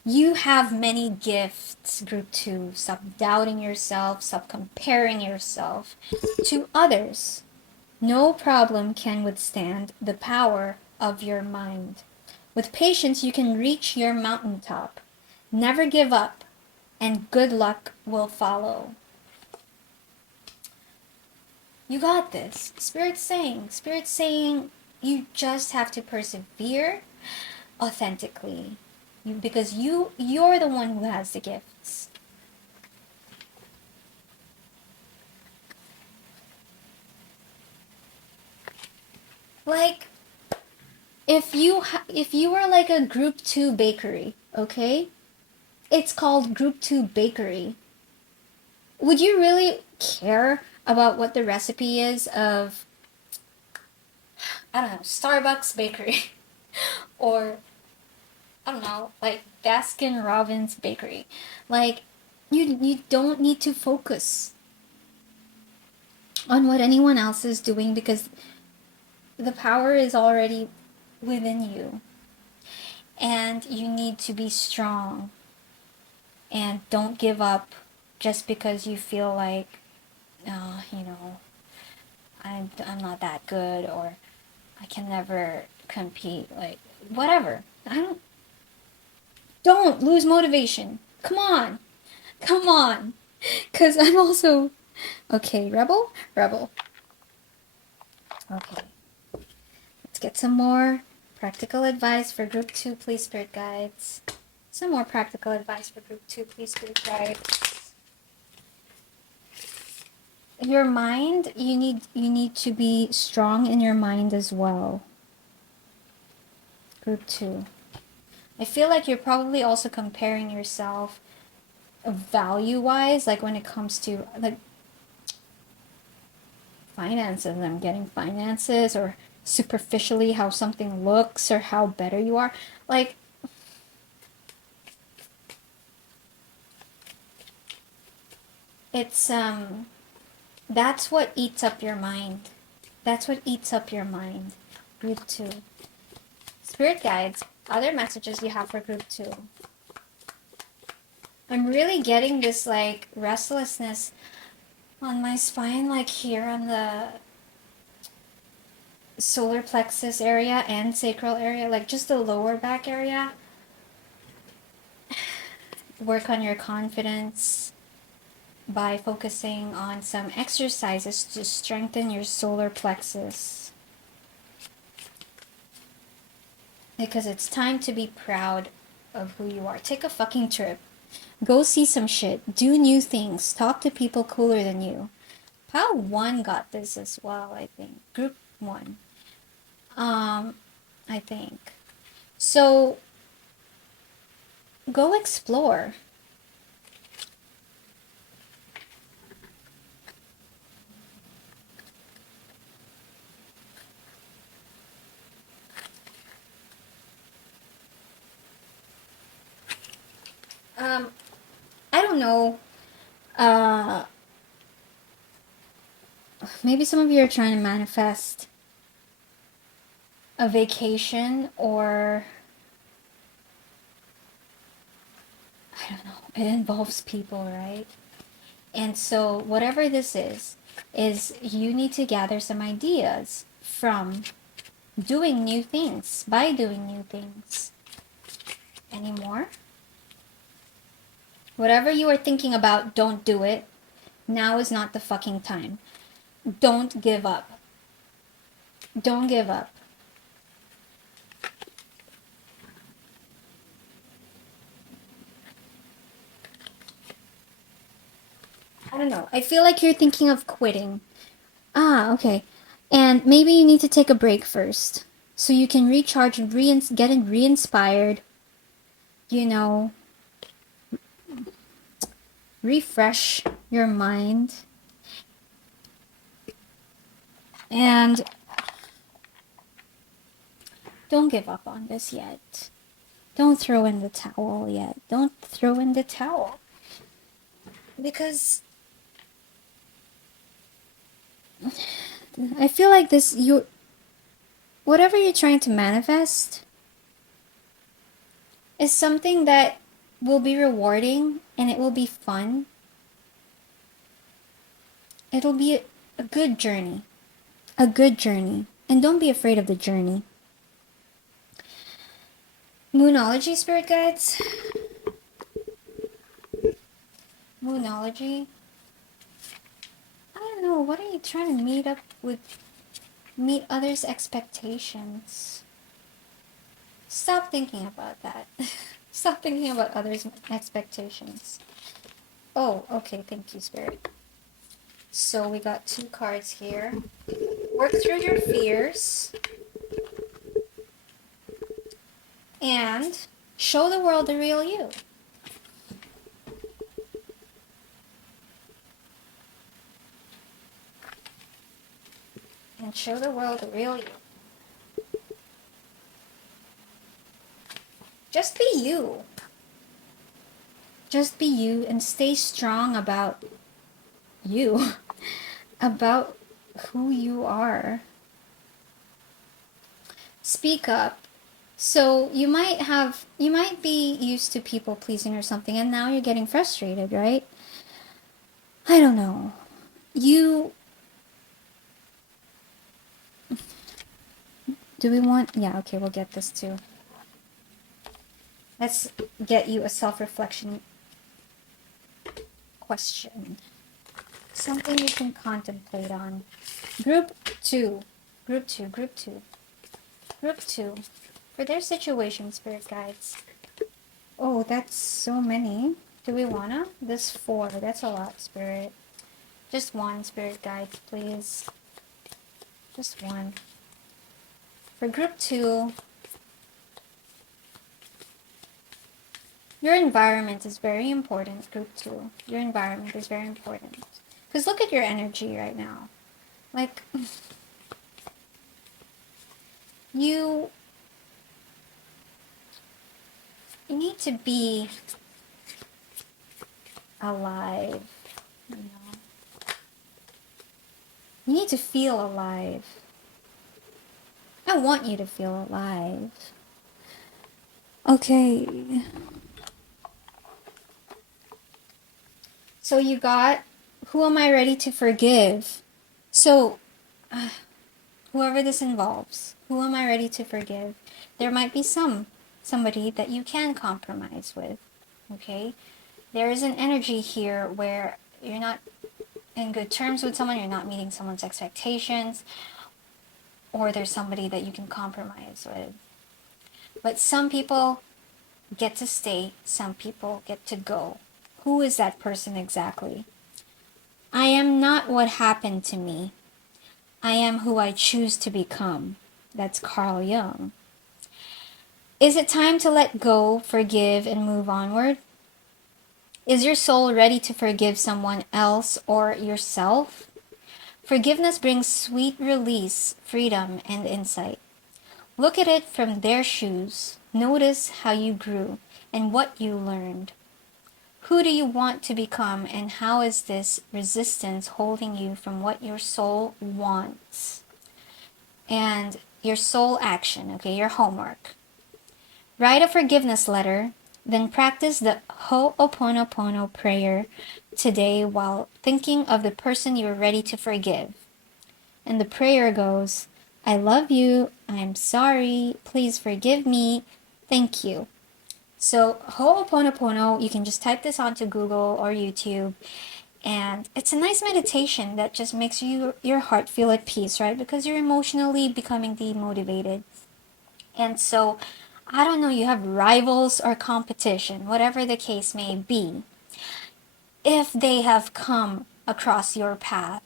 You have many gifts, group 2. Stop doubting yourself. Stop comparing yourself to others. No problem can withstand the power of your mind. With patience, you can reach your mountaintop. Never give up, and good luck will follow. You got this. Spirit's saying you just have to persevere authentically. Because you're the one who has the gifts. Like, if you were like a group 2 bakery, okay? It's called group 2 bakery. Would you really care about what the recipe is of, I don't know, Starbucks bakery? Or, I don't know, like Baskin Robbins bakery? Like, you don't need to focus on what anyone else is doing, because the power is already within you. And you need to be strong. And don't give up just because you feel like, you know, I'm not that good, or I can never compete. Like, whatever. Don't lose motivation. Come on. Come on. Because I'm also... Okay, rebel? Rebel. Okay. Let's get some more practical advice for group 2, please, spirit guides. Some more practical advice for group 2, please, spirit guides. Your mind, you need to be strong in your mind as well. Group 2. I feel like you're probably also comparing yourself value-wise, like when it comes to like finances. I'm getting finances, or superficially how something looks, or how better you are. Like, it's that's what eats up your mind. That's what eats up your mind. Group 2. Spirit guides, other messages you have for group 2. I'm really getting this like restlessness on my spine, like here on the solar plexus area and sacral area, like just the lower back area. Work on your confidence by focusing on some exercises to strengthen your solar plexus. Because it's time to be proud of who you are. Take a fucking trip. Go see some shit. Do new things. Talk to people cooler than you. Pile 1 got this as well, I think. Group 1. I think. So, go explore. I don't know. Maybe some of you are trying to manifest a vacation, or I don't know. It involves people, right? And so whatever this is you need to gather some ideas from doing new things, by doing new things. Any more? Whatever you are thinking about, don't do it. Now is not the fucking time. Don't give up. Don't give up. I don't know. I feel like you're thinking of quitting. Ah, okay. And maybe you need to take a break first, so you can recharge and get re-inspired, you know, refresh your mind. And don't give up on this yet. Don't throw in the towel yet. Don't throw in the towel. Because I feel like whatever you're trying to manifest is something that will be rewarding, and it will be fun. It'll be a good journey. A good journey. And don't be afraid of the journey. Moonology, spirit guides. Moonology. I don't know. What are you trying to meet others' expectations? Stop thinking about that. Stop thinking about others' expectations. Oh, okay. Thank you, Spirit. So we got 2 cards here. Work through your fears and show the world the real you. And show the world the real you. Just be you. Just be you and stay strong about you. About who you are. Speak up. So you might be used to people pleasing or something, and now you're getting frustrated, right? I don't know. Do we want, yeah, okay, we'll get this too. Let's get you a self-reflection question. Something you can contemplate on. Group 2. Group 2, Group 2. Group 2. For their situation, Spirit Guides. Oh, that's so many. Do we wanna? This 4. That's a lot, Spirit. Just one, Spirit Guides, please. Just one. For Group 2, your environment is very important, Group 2. Your environment is very important. Because look at your energy right now. Like, you need to be alive, you know. You need to feel alive. I want you to feel alive. Okay. So you got, who am I ready to forgive? So, whoever this involves, who am I ready to forgive? There might be somebody that you can compromise with, okay? There is an energy here where you're not in good terms with someone, you're not meeting someone's expectations, or there's somebody that you can compromise with. But some people get to stay, some people get to go. Who is that person exactly? I am not what happened to me. I am who I choose to become. That's Carl Jung. Is it time to let go, forgive, and move onward? Is your soul ready to forgive someone else or yourself? Forgiveness brings sweet release, freedom, and insight. Look at it from their shoes. Notice how you grew and what you learned. Who do you want to become, and how is this resistance holding you from what your soul wants? And your soul action, okay, your homework. Write a forgiveness letter, then practice the Ho'oponopono prayer today while thinking of the person you're ready to forgive. And the prayer goes, I love you, I'm sorry, please forgive me, thank you. So Ho'oponopono, you can just type this onto Google or YouTube, and it's a nice meditation that just makes your heart feel at peace, right? Because you're emotionally becoming demotivated. And so, I don't know, you have rivals or competition, whatever the case may be. If they have come across your path,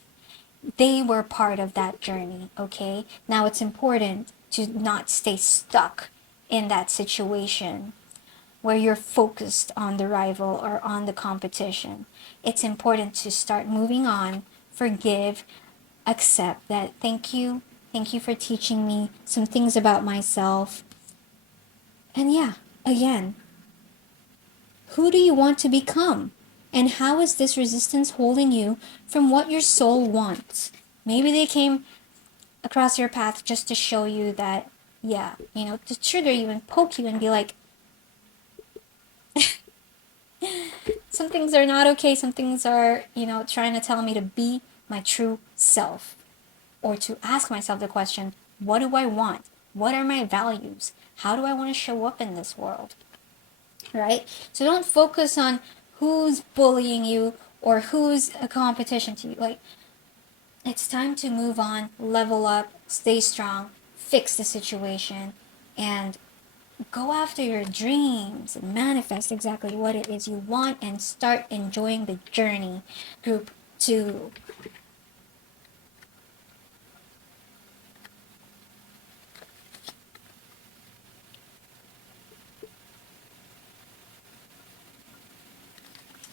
they were part of that journey, okay? Now it's important to not stay stuck in that situation where you're focused on the rival or on the competition. It's important to start moving on, forgive, accept that thank you for teaching me some things about myself. And yeah, again, who do you want to become? And how is this resistance holding you from what your soul wants? Maybe they came across your path just to show you that, yeah, to trigger you and poke you and be like, some things are not okay, some things are, trying to tell me to be my true self. Or to ask myself the question, what do I want? What are my values? How do I want to show up in this world? Right? So don't focus on who's bullying you or who's a competition to you. Like, it's time to move on, level up, stay strong, fix the situation, and go after your dreams and manifest exactly what it is you want and start enjoying the journey. Group 2.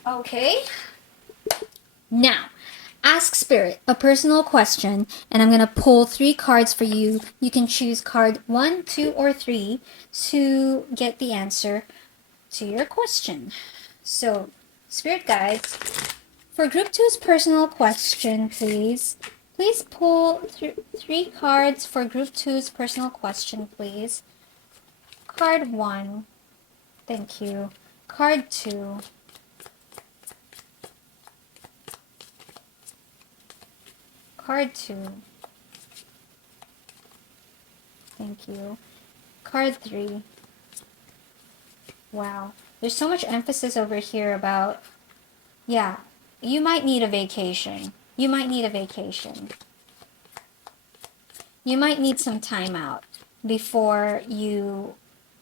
Okay. Now, ask Spirit a personal question, and I'm going to pull 3 cards for you. You can choose card 1, 2, or 3 to get the answer to your question. So, Spirit guides, for group 2's personal question, please pull 3 cards for group 2's personal question, please. Card 1, thank you. Card 2. Card 2. Thank you. Card 3. Wow. There's so much emphasis over here about, yeah, you might need a vacation. You might need a vacation. You might need some time out before you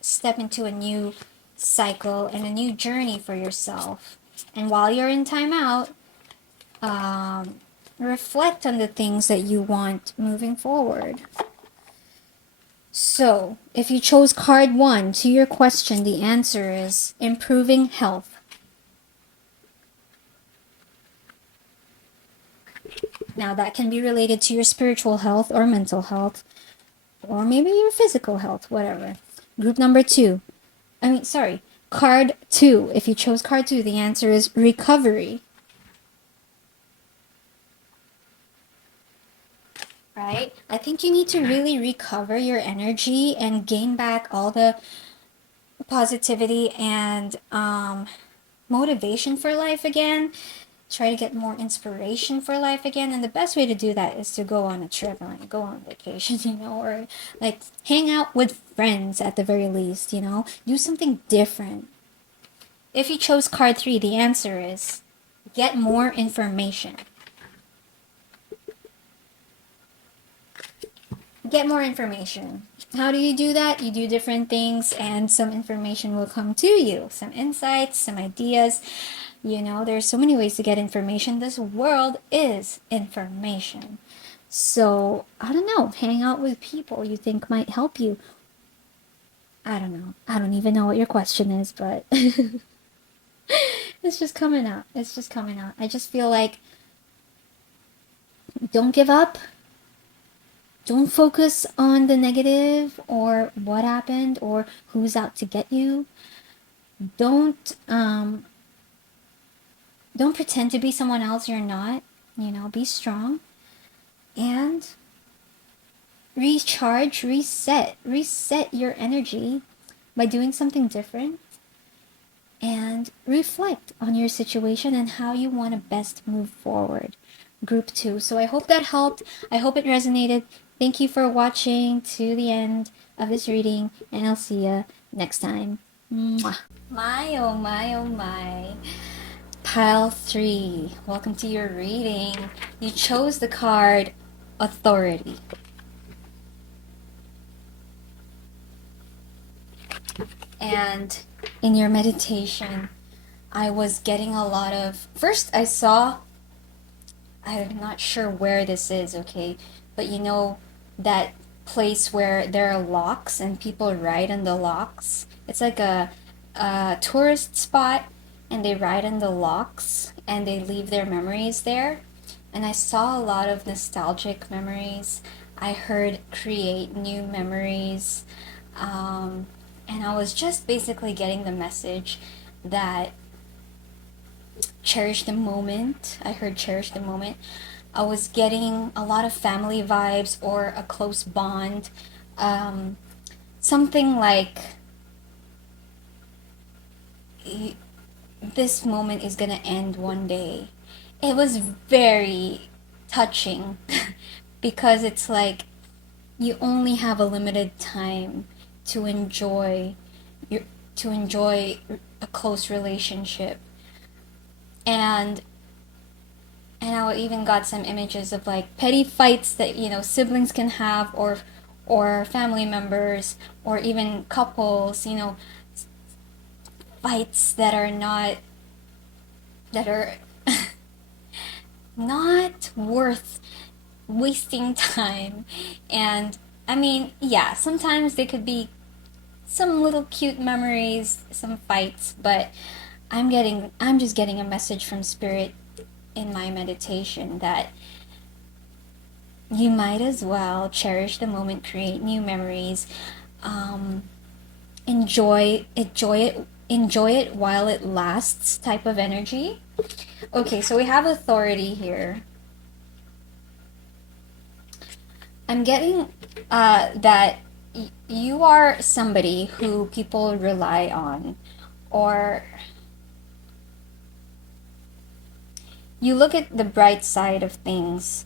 step into a new cycle and a new journey for yourself. And while you're in time out, reflect on the things that you want moving forward. So, if you chose card 1 to your question, the answer is improving health. Now, that can be related to your spiritual health or mental health, or maybe your physical health, whatever. Group number 2. Card 2. If you chose card 2, the answer is recovery. Right? I think you need to really recover your energy and gain back all the positivity and motivation for life again. Try to get more inspiration for life again, and the best way to do that is to go on a trip, like go on vacation, or like hang out with friends at the very least, do something different. If you chose card 3, the answer is get more information. Get more information. How do you do that? You do different things and some information will come to you. Some insights, some ideas. There's so many ways to get information. This world is information. So, I don't know, hang out with people you think might help you. I don't know. I don't even know what your question is, but it's just coming out. It's just coming out. I just feel like don't give up. Don't focus on the negative or what happened or who's out to get you. Don't pretend to be someone else you're not. Be strong and recharge, reset your energy by doing something different and reflect on your situation and how you want to best move forward. Group 2. So I hope that helped. I hope it resonated. Thank you for watching to the end of this reading, and I'll see you next time. Mwah. My, oh my, oh my. Pile 3. Welcome to your reading. You chose the card Authority. And in your meditation, I was getting a lot of... First, I saw... I'm not sure where this is, okay? But that place where there are locks and people ride on the locks? It's like a tourist spot, and they ride on the locks and they leave their memories there. And I saw a lot of nostalgic memories. I heard create new memories. And I was just basically getting the message that cherish the moment. I heard cherish the moment. I was getting a lot of family vibes or a close bond. Something like this moment is gonna end one day. It was very touching because it's like you only have a limited time to enjoy a close relationship. And I even got some images of like petty fights that siblings can have, or or family members, or even couples, fights that are not worth wasting time. And I mean, yeah, sometimes they could be some little cute memories, some fights, but I'm just getting a message from spirit in my meditation that you might as well cherish the moment, create new memories, enjoy it while it lasts type of energy. Okay, so we have authority here. I'm getting that you are somebody who people rely on, or you look at the bright side of things,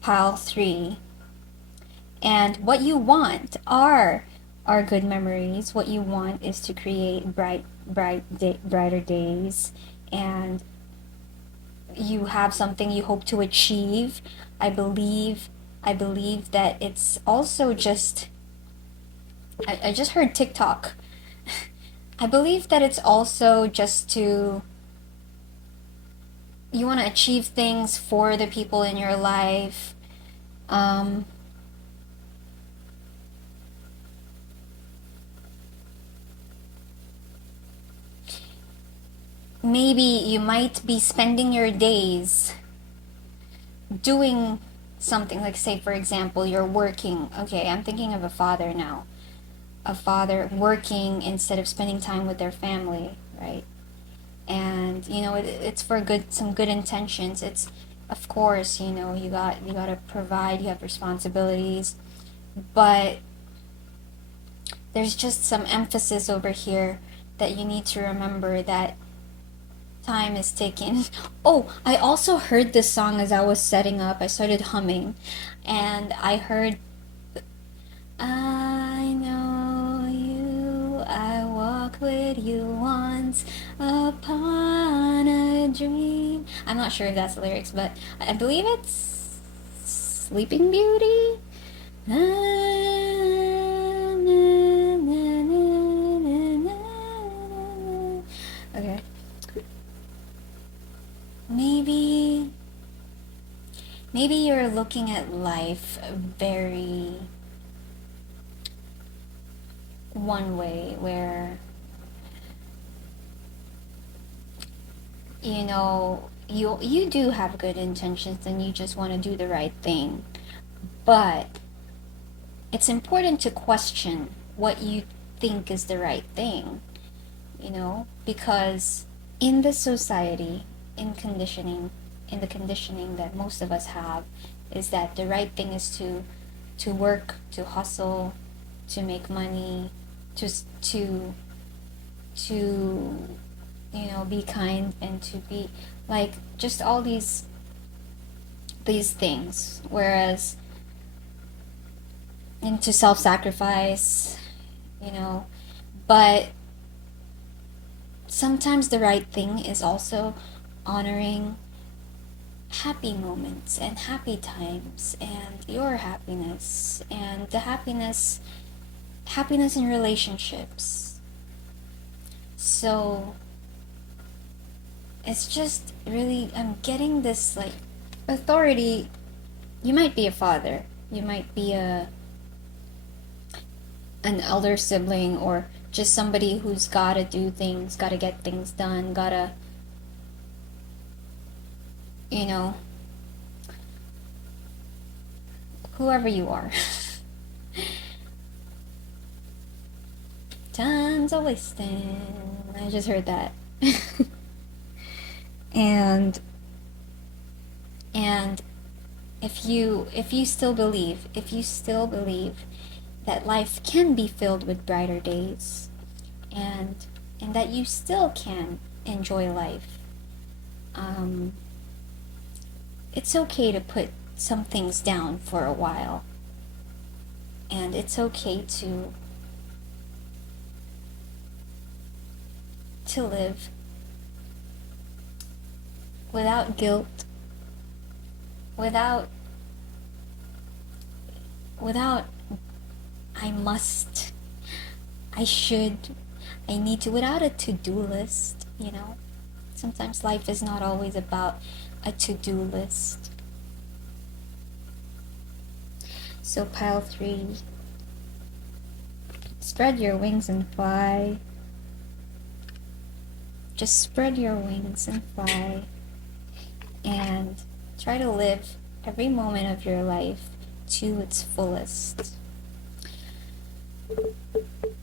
pile 3, and what you want are good memories. What you want is to create brighter days, and you have something you hope to achieve. I believe that it's also just I just heard TikTok. I believe that it's also just to you want to achieve things for the people in your life. Maybe you might be spending your days doing something, like, say for example, you're working. Okay, I'm thinking of a father now. A father working instead of spending time with their family, right? And it's for some good intentions. It's, of course, you gotta provide, you have responsibilities, but there's just some emphasis over here that you need to remember that time is ticking. Oh, I also heard this song as I was setting up. I started humming, and I heard, I know you, I walked with you once upon a dream. I'm not sure if that's the lyrics, but I believe it's Sleeping Beauty. Okay. Maybe you're looking at life very one way, where you do have good intentions and you just want to do the right thing, but it's important to question what you think is the right thing, because in this society, in the conditioning that most of us have, is that the right thing is to work, to hustle, to make money, to be kind, and to be like just all these things, whereas and to self-sacrifice, but sometimes the right thing is also honoring happy moments and happy times and your happiness and the happiness in relationships. So it's just really, I'm getting this like authority. You might be a father, you might be an elder sibling, or just somebody who's gotta do things, gotta get things done, gotta, whoever you are. Time's a wasting. I just heard that. and if you still believe that life can be filled with brighter days, and that you still can enjoy life, it's okay to put some things down for a while, and it's okay to live without guilt, without I need to, without a to-do list, you know? Sometimes life is not always about a to-do list. So pile 3, spread your wings and fly. Just spread your wings and fly. And try to live every moment of your life to its fullest.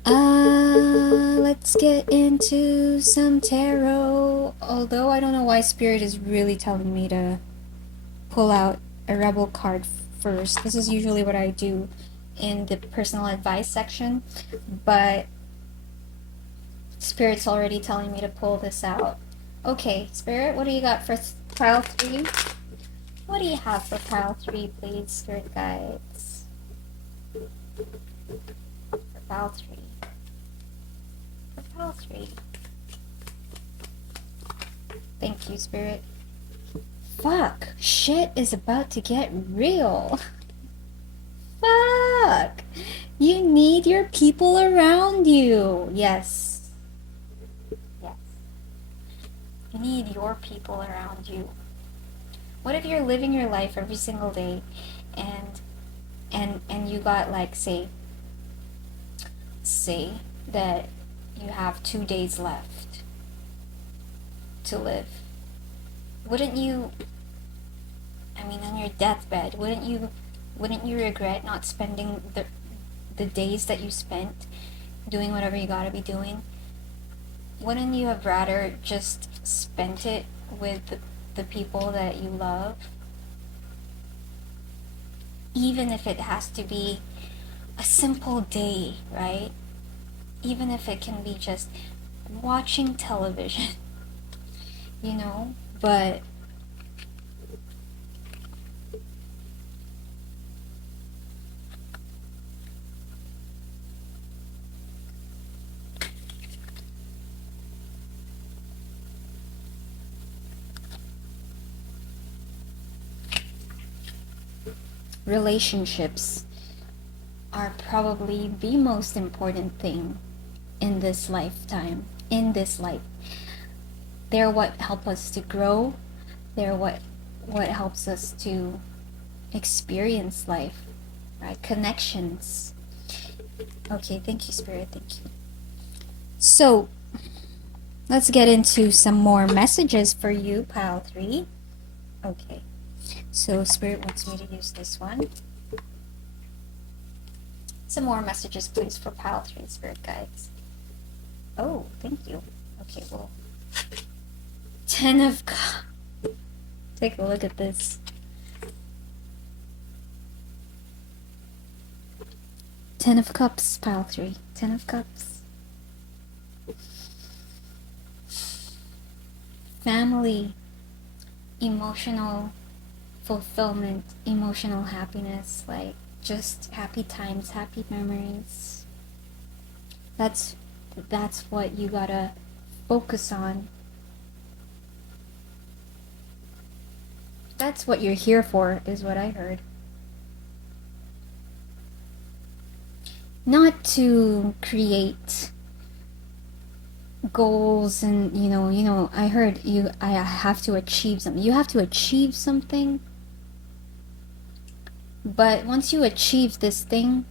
Let's get into some tarot. Although I don't know why Spirit is really telling me to pull out a Rebel card first. This is usually what I do in the personal advice section, but Spirit's already telling me to pull this out. Okay, Spirit, what do you got for pile 3? What do you have for pile 3, please, Spirit guides? For pile 3. For pile 3. Thank you, Spirit. Fuck! Shit is about to get real. Fuck! You need your people around you. Yes. Yes. You need your people around you. What if you're living your life every single day and you got, like, say that you have 2 days left to live? Wouldn't you, I mean, on your deathbed, wouldn't you regret not spending the days that you spent doing whatever you gotta be doing? Wouldn't you have rather just spent it with the people that you love? Even if it has to be a simple day, right? Even if it can be just watching television, you know? But relationships are probably the most important thing in this lifetime, in this life. They're what help us to grow. They're what helps us to experience life, right? Connections. Okay, thank you, Spirit, thank you. So, let's get into some more messages for you, pile 3. Okay, so Spirit wants me to use this one. Some more messages, please, for pile 3, Spirit guides. Oh, thank you. Okay, well, 10 of Cups. Take a look at this. 10 of Cups, pile 3. 10 of Cups. Family, emotional fulfillment, emotional happiness, like just happy times, happy memories. That's what you gotta focus on. That's what you're here for, is what I heard. Not to create goals and, you know, I heard I have to achieve something. You have to achieve something. But once you achieve this thing,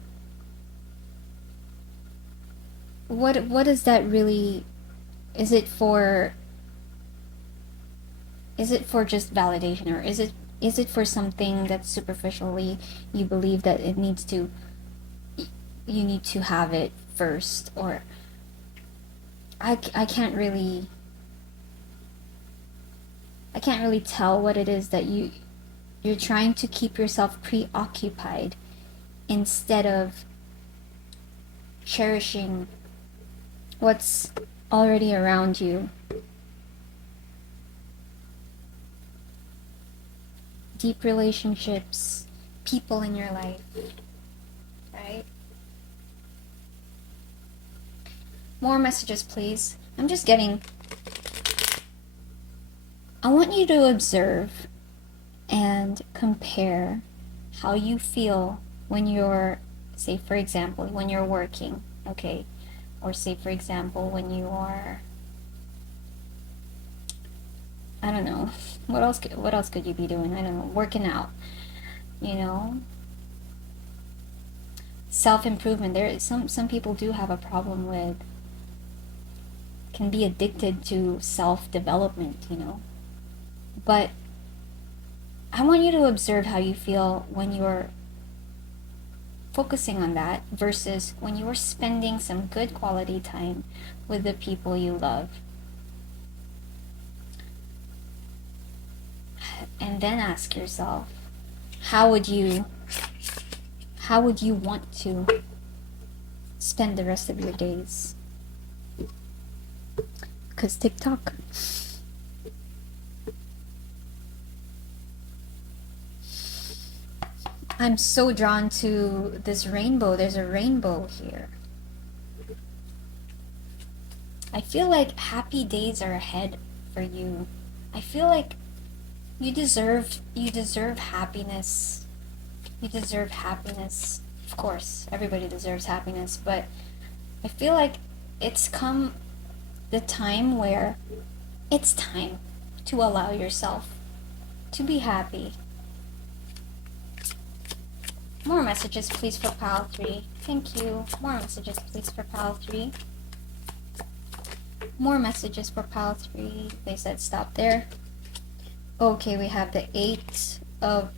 what is that really? Is it for just validation, or is it for something that superficially you believe that you need to have it first? Or I can't really tell what it is that you're trying to keep yourself preoccupied instead of cherishing what's already around you. Deep relationships, people in your life, right? More messages, please. I want you to observe and compare how you feel when you're Say, for example, when you're working, okay? Or say, for example, when you are, I don't know, what else could you be doing? I don't know, working out, you know? Self-improvement. There is some people do have a problem with, can be addicted to self-development, you know? But I want you to observe how you feel when you're focusing on that versus when you're spending some good quality time with the people you love. And then ask yourself, how would you want to spend the rest of your days? Because TikTok. I'm so drawn to this rainbow. There's a rainbow here. I feel like happy days are ahead for you. I feel like you deserve happiness. You deserve happiness. Of course, everybody deserves happiness, but I feel like it's come the time where it's time to allow yourself to be happy. More messages, please, for Pile 3. Thank you. More messages, please, for Pile 3. More messages for Pile 3. They said stop there. Okay, we have the 8 of,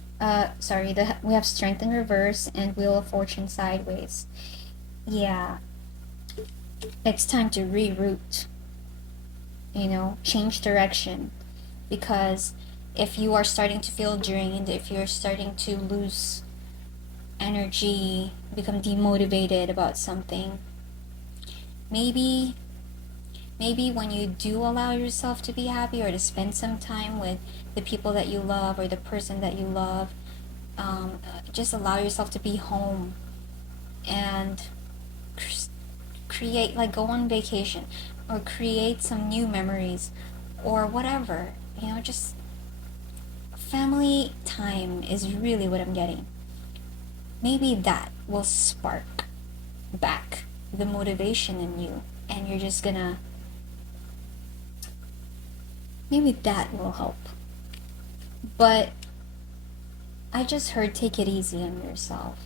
we have Strength in reverse and Wheel of Fortune sideways. Yeah. It's time to reroute. You know, change direction. Because if you are starting to feel drained, if you're starting to lose energy, become demotivated about something, maybe when you do allow yourself to be happy or to spend some time with the people that you love or the person that you love, just allow yourself to be home and create, like, go on vacation or create some new memories or whatever, you know, just family time is really what I'm getting. Maybe that will spark back the motivation in you, and you're just gonna, maybe that will help. But I just heard take it easy on yourself.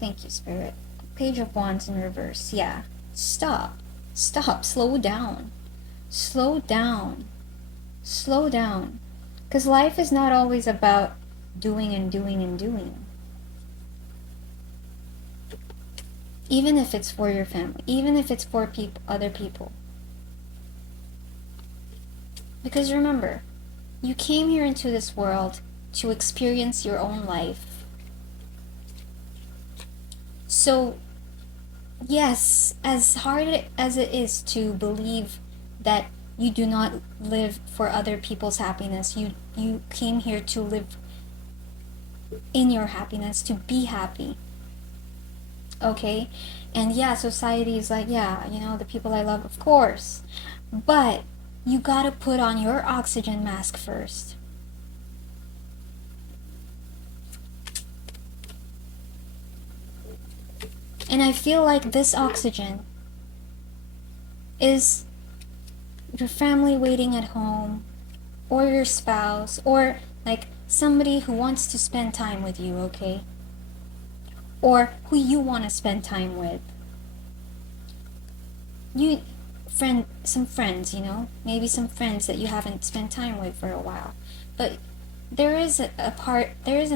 Thank you, Spirit. Page of Wands in reverse. Yeah. Stop. Slow down. Slow down. Because life is not always about doing and doing and doing. Even if it's for your family, even if it's for other people. Because remember, you came here into this world to experience your own life. So, yes, as hard as it is to believe that you do not live for other people's happiness, you came here to live in your happiness, to be happy. Okay? And yeah, society is like, yeah, you know, the people I love, of course. But you gotta put on your oxygen mask first. And I feel like this oxygen is your family waiting at home, or your spouse, or like somebody who wants to spend time with you, okay? Or who you want to spend time with. Some friends, you know? Maybe some friends that you haven't spent time with for a while. But there is an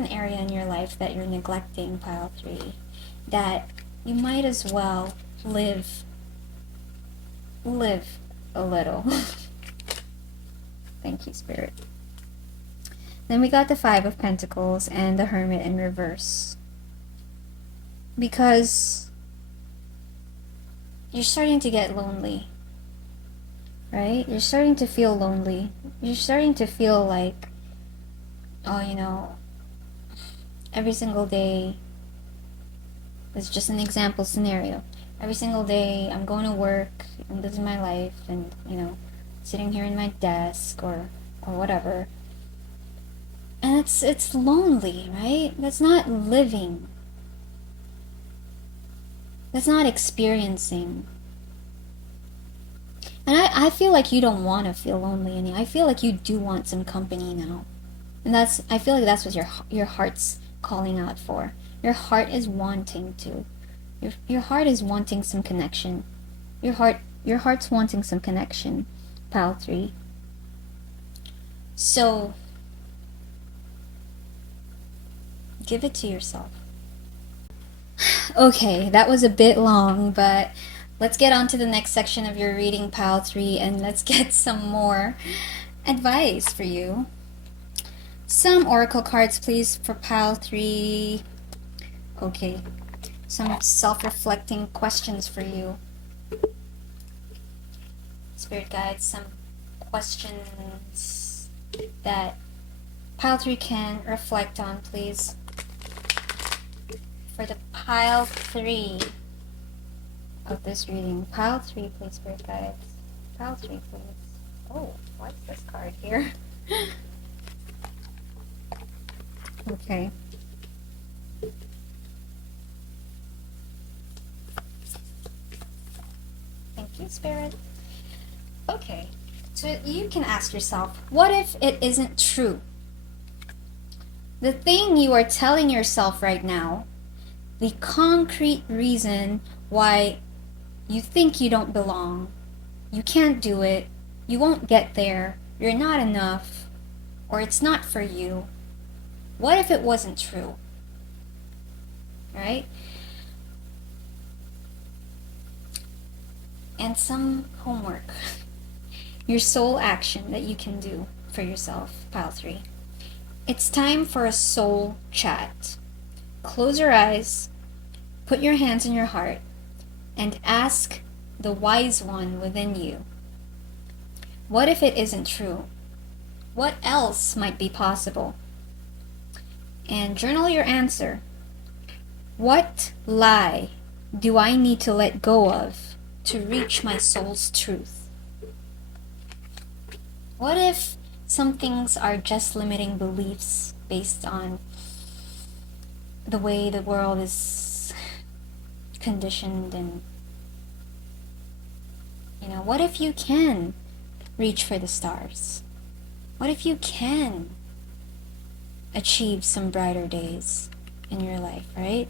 area in your life that you're neglecting, Pile 3, that you might as well live a little. Thank you, Spirit. Then we got the 5 of Pentacles and the Hermit in reverse. Because you're starting to get lonely, right? You're starting to feel lonely. You're starting to feel like, oh, you know, every single day, it's just an example scenario. Every single day I'm going to work and this is my life, and, you know, sitting here in my desk or whatever. And it's lonely, right? That's not living. That's not experiencing. And I feel like you don't want to feel lonely anymore. I feel like you do want some company now. And I feel like that's what your heart's calling out for. Your heart is wanting to. Your heart is wanting some connection. Your heart's wanting some connection, pile 3. So give it to yourself. Okay, that was a bit long, but let's get on to the next section of your reading, pile 3, and let's get some more advice for you. Some oracle cards, please, for pile 3. Okay, some self-reflecting questions for you. Spirit guides, some questions that pile 3 can reflect on, please. For the pile 3 of this reading. Pile 3, please, Spirit guides. Pile 3, please. Oh, what's this card here? Okay. Thank you, Spirit. Okay. So you can ask yourself, what if it isn't true? The thing you are telling yourself right now, the concrete reason why you think you don't belong, you can't do it, you won't get there, you're not enough, or it's not for you. What if it wasn't true? Right? And some homework. Your soul action that you can do for yourself, pile 3. It's time for a soul chat. Close your eyes, put your hands in your heart, and ask the wise one within you, what if it isn't true? What else might be possible? And journal your answer. What lie do I need to let go of to reach my soul's truth? What if some things are just limiting beliefs based on the way the world is conditioned? And what if you can reach for the stars? What if you can achieve some brighter days in your life, right?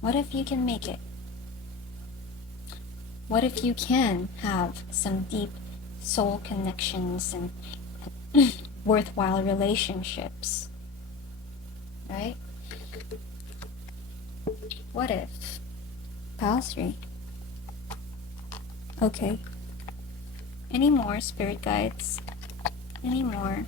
What if you can make it? What if you can have some deep soul connections and worthwhile relationships, right? What if? Pile 3. Okay. Any more, spirit guides? Any more?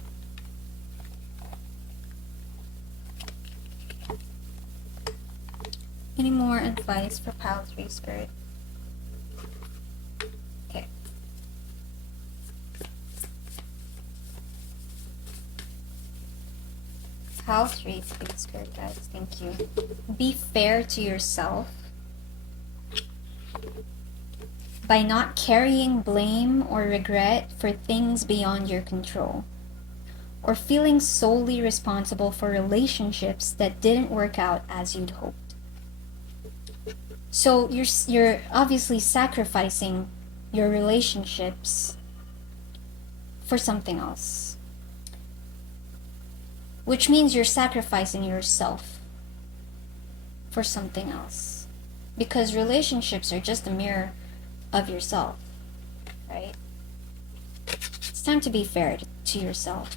Any more advice for pile 3, spirit? Okay. Pile 3, please, spirit guides. Thank you. Be fair to yourself by not carrying blame or regret for things beyond your control, or feeling solely responsible for relationships that didn't work out as you'd hoped. So you're obviously sacrificing your relationships for something else, which means you're sacrificing yourself for something else, because relationships are just a mirror of yourself, right? It's time to be fair to yourself.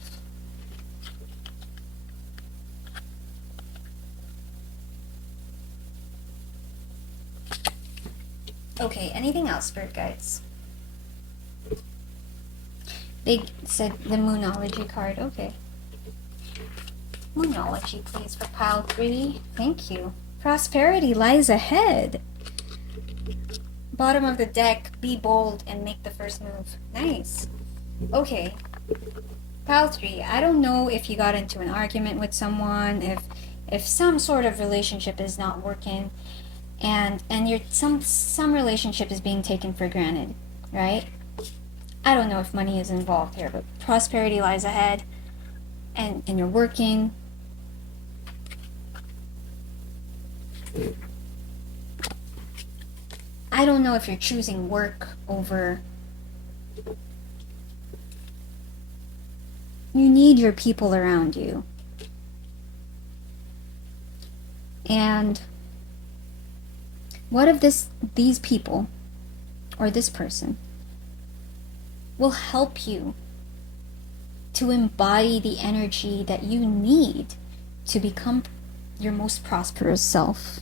Okay, anything else, spirit guides? They said the Moonology card. Okay. Moonology, please, for pile 3. Thank you. Prosperity lies ahead. Bottom of the deck, be bold and make the first move. Nice. Okay. Pile 3, I don't know if you got into an argument with someone, if some sort of relationship is not working, and some relationship is being taken for granted, right? I don't know if money is involved here, but prosperity lies ahead, and you're working. I don't know if you're choosing work over... You need your people around you. And what if these people, or this person, will help you to embody the energy that you need to become your most prosperous self?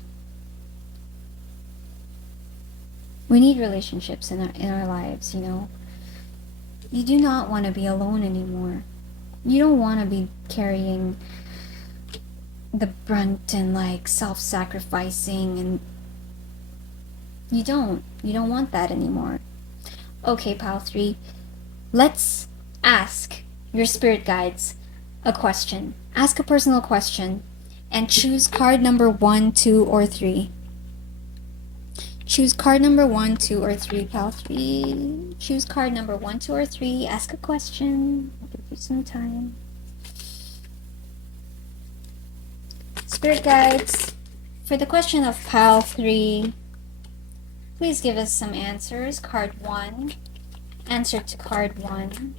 We need relationships in our lives, you know. You do not want to be alone anymore. You don't want to be carrying the brunt and like self-sacrificing, and you don't want that anymore. Okay, pile 3, let's ask your spirit guides a question. Ask a personal question and choose card number 1, 2, or 3. Choose card number 1, 2, or 3, pile 3. Choose card number 1, 2, or 3. Ask a question. I'll give you some time. Spirit guides, for the question of pile 3, please give us some answers. Card 1. Answer to card 1.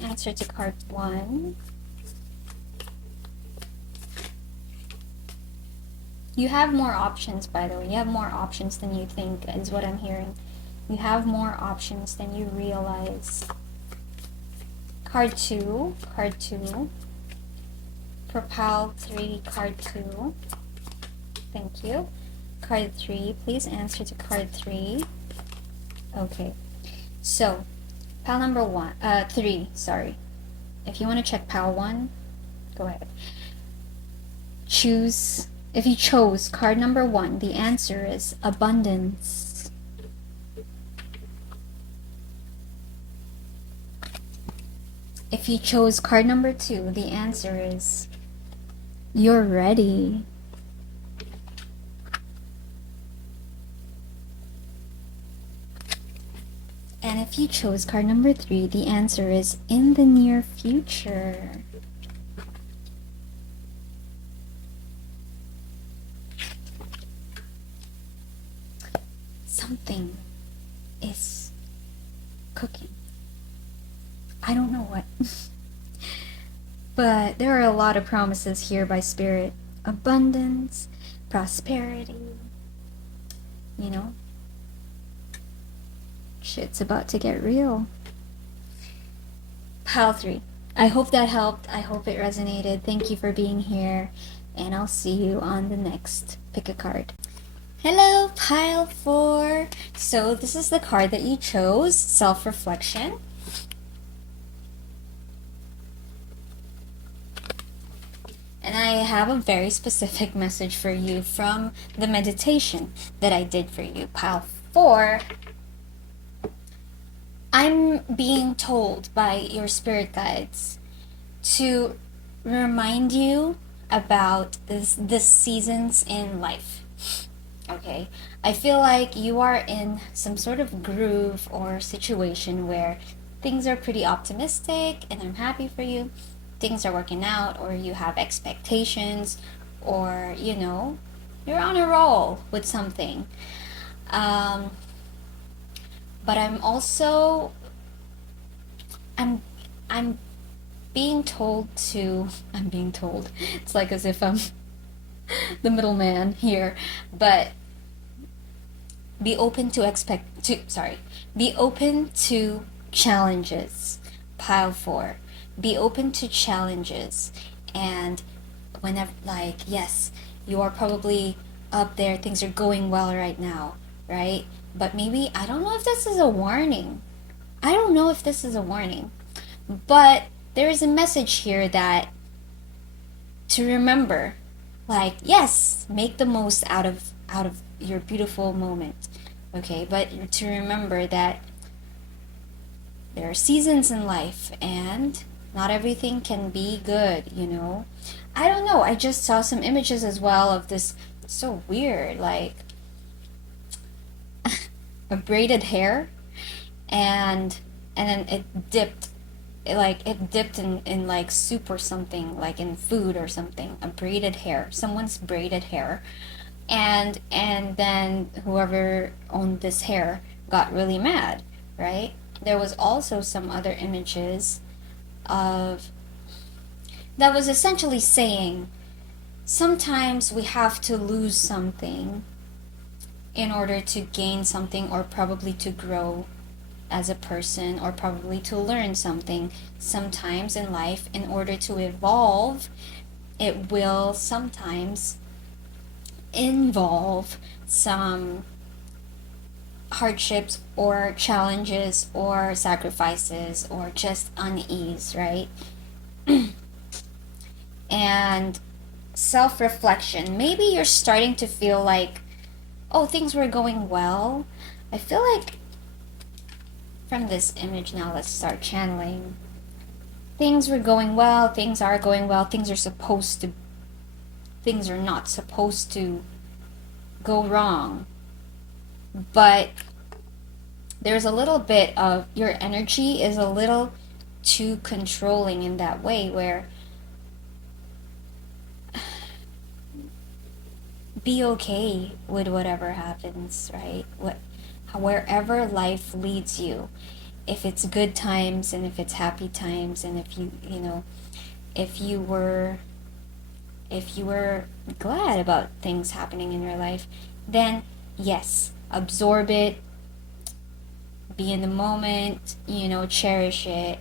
Answer to card 1. You have more options, by the way. You have more options than you think, is what I'm hearing. You have more options than you realize. Card 2. Card 2. For pile 3, card 2. Thank you. Card 3. Please answer to card 3. Okay. So, pile number 3, sorry. If you want to check pile 1, go ahead. Choose... If you chose card number 1, the answer is abundance. If you chose card number 2, the answer is you're ready. And if you chose card number 3, the answer is in the near future. Something is cooking. I don't know what. But there are a lot of promises here by Spirit. Abundance, prosperity, you know. Shit's about to get real. Pile 3. I hope that helped. I hope it resonated. Thank you for being here. And I'll see you on the next Pick a Card. Hello, pile 4. So this is the card that you chose, self-reflection. And I have a very specific message for you from the meditation that I did for you. Pile 4, I'm being told by your spirit guides to remind you about the seasons in life. Okay, I feel like you are in some sort of groove or situation where things are pretty optimistic, and I'm happy for you. Things are working out, or you have expectations, or you know, you're on a roll with something. But I'm also I'm being told, it's like as if I'm the middleman here, but be open to challenges. Pile 4, be open to challenges. And whenever, like, yes, you are probably up there, things are going well right now, right? But maybe, I don't know if this is a warning, but there is a message here that to remember, like, yes, make the most out of your beautiful moment, okay? But to remember that there are seasons in life, and not everything can be good, you know? I don't know, I just saw some images as well of this, so weird, like a braided hair, and then it dipped in like soup or something, like in food or something. A braided hair, someone's braided hair, and then whoever owned this hair got really mad, right? There was also some other images of that was essentially saying sometimes we have to lose something in order to gain something, or probably to grow as a person, or probably to learn something. Sometimes in life, in order to evolve, it will sometimes involve some hardships or challenges or sacrifices or just unease, right? And self-reflection. Maybe you're starting to feel like, oh, things were going well. I feel like from this image now, let's start channeling. Things were going well, things are going well, things are not supposed to go wrong. But there's a little bit of, your energy is a little too controlling in that way, where be okay with whatever happens, right? Wherever life leads you, if it's good times and if it's happy times, and if if you were glad about things happening in your life, then yes, absorb it, be in the moment, cherish it,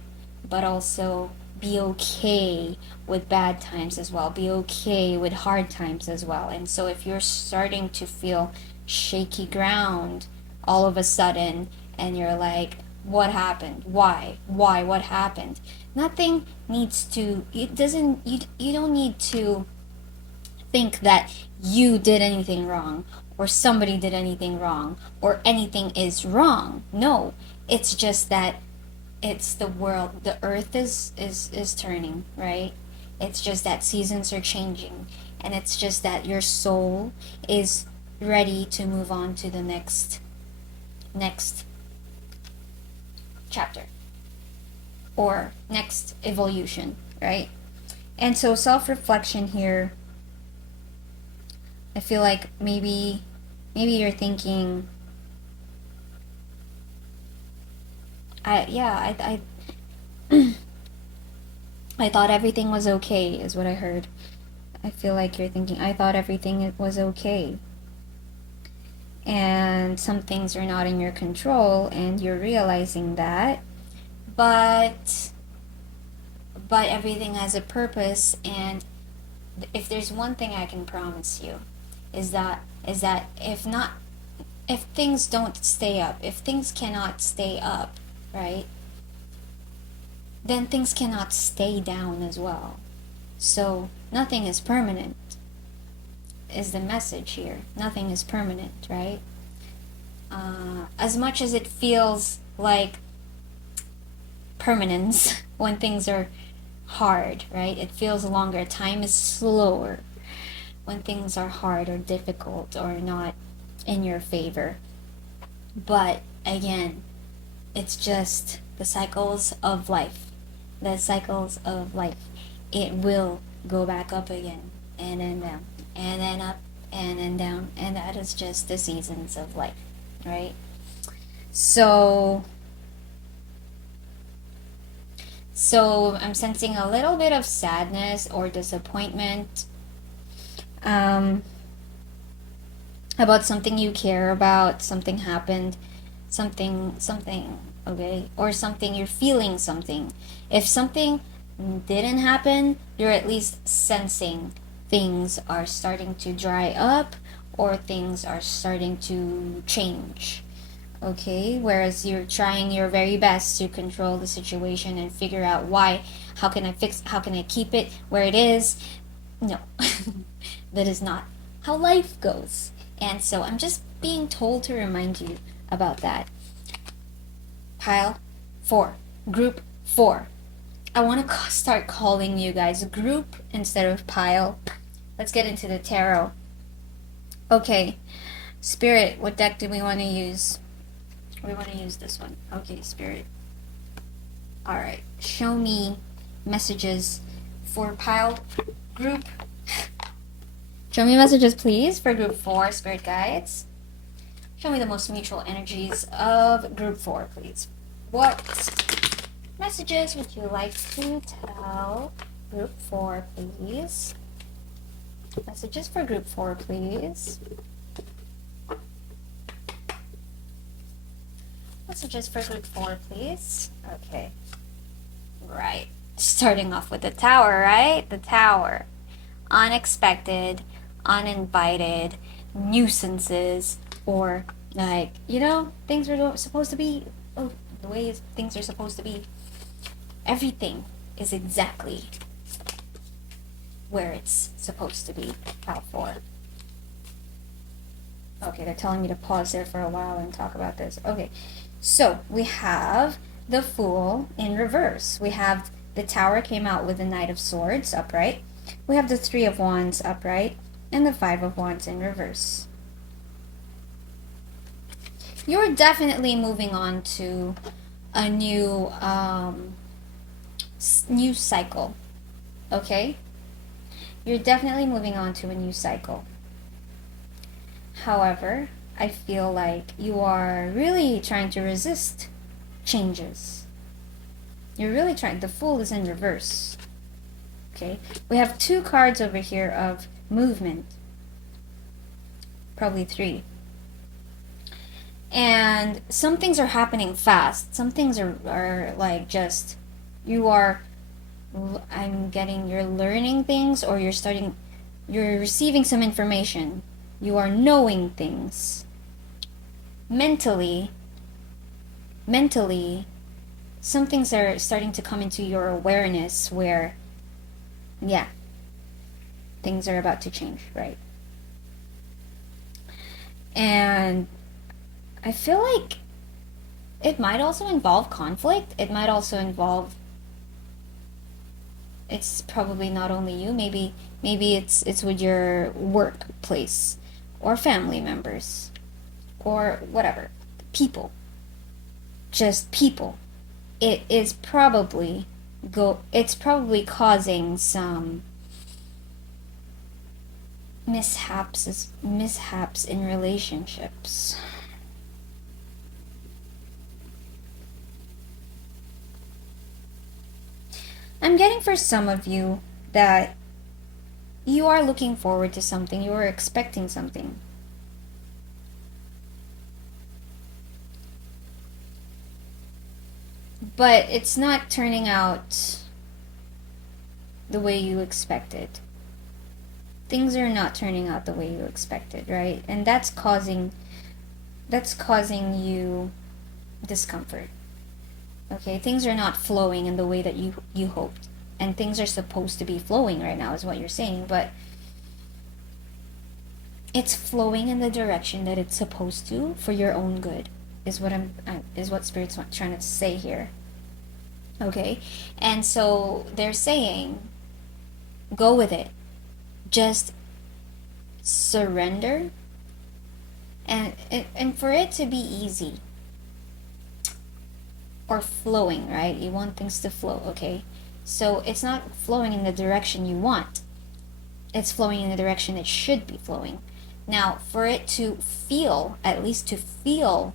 but also be okay with bad times as well. Be okay with hard times as well. And so if you're starting to feel shaky ground all of a sudden, and you're like, what happened? Why? What happened? Nothing needs to, you don't need to think that you did anything wrong, or somebody did anything wrong, or anything is wrong. No, it's just that it's the world, the earth is turning, right? It's just that seasons are changing, and it's just that your soul is ready to move on to the next chapter, or next evolution, right? And so self-reflection here, I feel like maybe you're thinking, I I thought everything was okay, is what I heard. I feel like you're thinking, I thought everything was okay. And some things are not in your control, and you're realizing that. But everything has a purpose, and if there's one thing I can promise you, is that if things don't stay up, if things cannot stay up, right, then things cannot stay down as well. So nothing is permanent, is the message here. Nothing is permanent, right? As much as it feels like permanence when things are hard, right? It feels longer. Time is slower when things are hard or difficult or not in your favor. But again, it's just the cycles of life. The cycles of life. It will go back up again, and then down, and then up, and then down, and that is just the seasons of life, right? So I'm sensing a little bit of sadness or disappointment about something you care about, something happened, something, okay, or something, you're feeling something. If something didn't happen, you're at least sensing things are starting to dry up, or things are starting to change. Okay, whereas you're trying your very best to control the situation and figure out why, how can I keep it where it is. No, that is not how life goes. And so I'm just being told to remind you about that. Pile 4, group 4. I want to start calling you guys group instead of pile. Let's get into the tarot. Okay, Spirit, what deck do we want to use? We want to use this one. Okay, Spirit. Alright, show me messages for pile, group, Show me messages, please, for group 4, spirit guides. Show me the most mutual energies of group 4, please. What messages would you like to tell group 4, please? Messages for group 4, please. Messages for group 4, please. Okay. Right. Starting off with the Tower, right? The Tower. Unexpected, uninvited, nuisances, or like, things are supposed to be the way things are supposed to be. Everything is exactly where it's supposed to be. Out for. Okay, they're telling me to pause there for a while and talk about this. Okay, so we have the Fool in reverse. We have the Tower came out with the Knight of Swords upright. We have the Three of Wands upright and the Five of Wands in reverse. You're definitely moving on to a new cycle. Okay? You're definitely moving on to a new cycle. However, I feel like you are really trying to resist changes. You're really trying. The Fool is in reverse. Okay? We have 2 cards over here of movement. Probably 3. And some things are happening fast. Some things are like just, you're learning things, or you're receiving some information. You are knowing things. Mentally, some things are starting to come into your awareness where, yeah, things are about to change, right? And I feel like it might also involve conflict. It might also involve, it's probably not only you, maybe it's with your workplace or family members or whatever. People. Just people. It's probably causing some mishaps in relationships. I'm getting for some of you that you are looking forward to something, you are expecting something. But it's not turning out the way you expected. Things are not turning out the way you expected, right? And that's causing you discomfort. Okay, things are not flowing in the way that you hoped. And things are supposed to be flowing right now is what you're saying, but it's flowing in the direction that it's supposed to for your own good is what Spirit's trying to say here. Okay? And so they're saying go with it. Just surrender, and for it to be easy or flowing, right? You want things to flow, okay? So it's not flowing in the direction you want. It's flowing in the direction it should be flowing. Now, for it to feel, at least to feel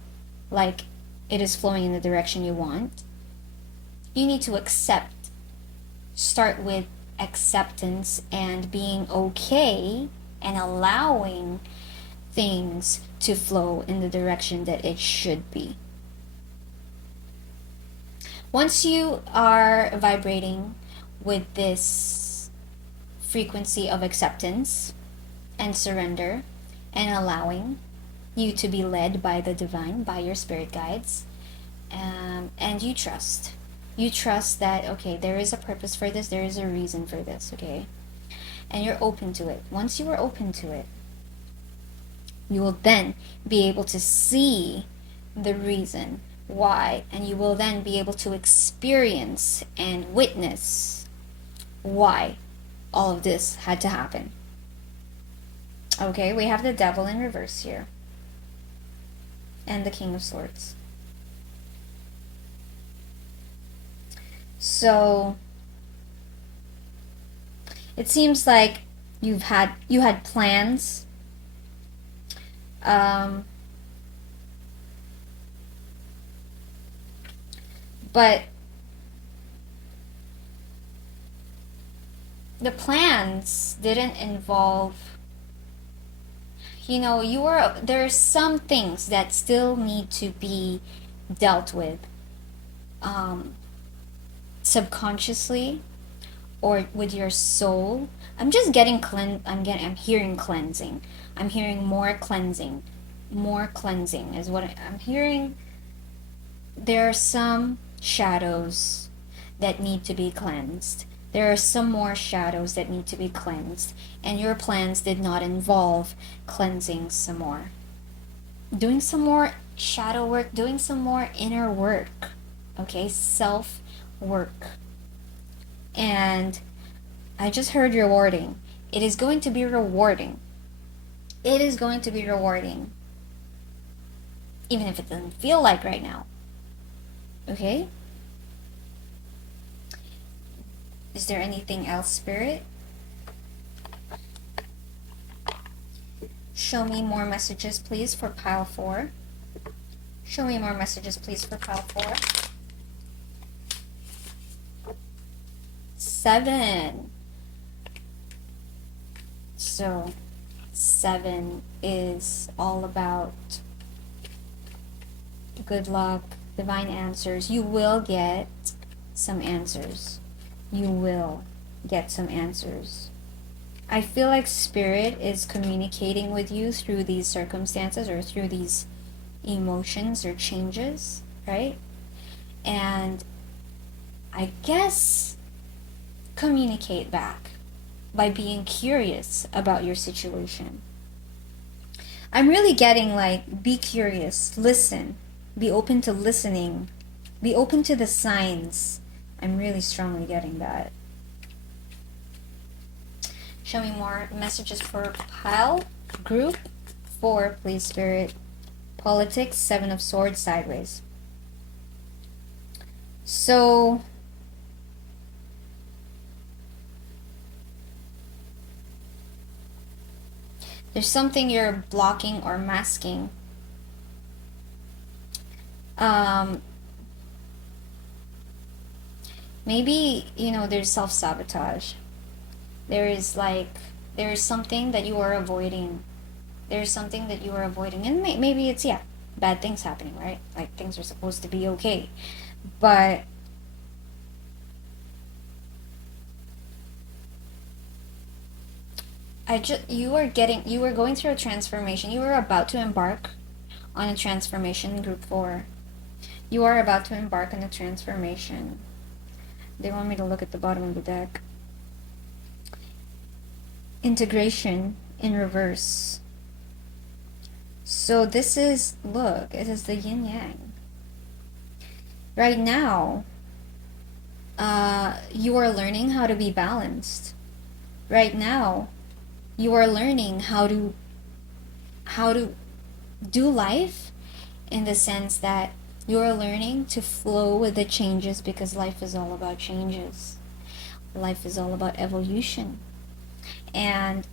like it is flowing in the direction you want, you need to accept. Start with acceptance and being okay and allowing things to flow in the direction that it should be. Once you are vibrating with this frequency of acceptance and surrender and allowing you to be led by the divine, by your spirit guides, and you trust. You trust that, okay, there is a purpose for this, there is a reason for this, okay? And you're open to it. Once you are open to it, you will then be able to see the reason why, and you will then be able to experience and witness why all of this had to happen. Okay, we have the Devil in reverse here. And the King of Swords. So it seems like you had plans. But the plans didn't involve, there's some things that still need to be dealt with subconsciously or with your soul. I'm just getting I'm hearing cleansing. I'm hearing more cleansing. More cleansing is what I'm hearing. There are some shadows that need to be cleansed. There are some more shadows that need to be cleansed, and your plans did not involve cleansing some more. Doing some more shadow work, doing some more inner work, okay? Self work. And I just heard rewarding. It is going to be rewarding. It is going to be rewarding. Even if it doesn't feel like right now. Okay? Is there anything else, Spirit? Show me more messages, please, for pile 4. Show me more messages, please, for pile 4. 7. So, 7 is all about good luck, divine answers. You will get some answers. You will get some answers. I feel like Spirit is communicating with you through these circumstances or through these emotions or changes, right? And I guess communicate back by being curious about your situation. I'm really getting like, be curious, listen, be open to listening, be open to the signs. I'm really strongly getting that. Show me more messages for pile group 4, please, Spirit. Politics, 7 of Swords, sideways. So, there's something you're blocking or masking. Maybe, there's self-sabotage. There is something that you are avoiding. There's something that you are avoiding. And maybe it's, bad things happening, right? Like, things are supposed to be okay. But you were going through a transformation. You were about to embark on a transformation, group 4. You are about to embark on a transformation. They want me to look at the bottom of the deck. Integration in reverse. So this is, look, it is the yin yang. Right now, you are learning how to be balanced. Right now, you are learning how to do life in the sense that you are learning to flow with the changes, because life is all about changes. Life is all about evolution. And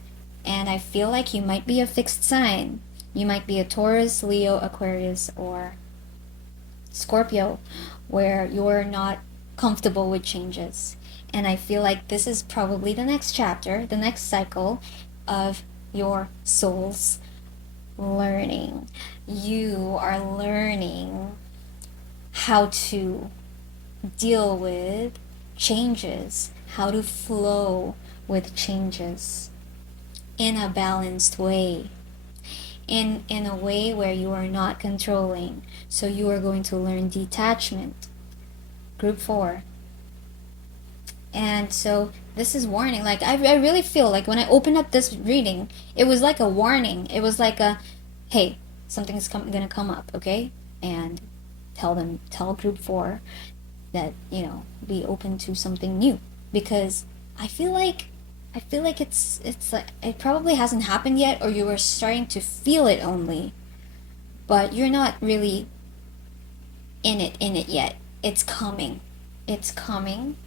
I feel like you might be a fixed sign. You might be a Taurus, Leo, Aquarius, or Scorpio, where you're not comfortable with changes. And I feel like this is probably the next chapter, the next cycle of your soul's learning. You are learning how to deal with changes, how to flow with changes in a balanced way, in a way where you are not controlling. So you are going to learn detachment, group 4. And so this is warning. Like, I really feel like when I opened up this reading, it was like a warning. It was like a, hey, something's gonna come up, okay? And tell group 4 that, be open to something new. Because I feel like it's like, it probably hasn't happened yet, or you are starting to feel it only, but you're not really in it yet. It's coming. It's coming.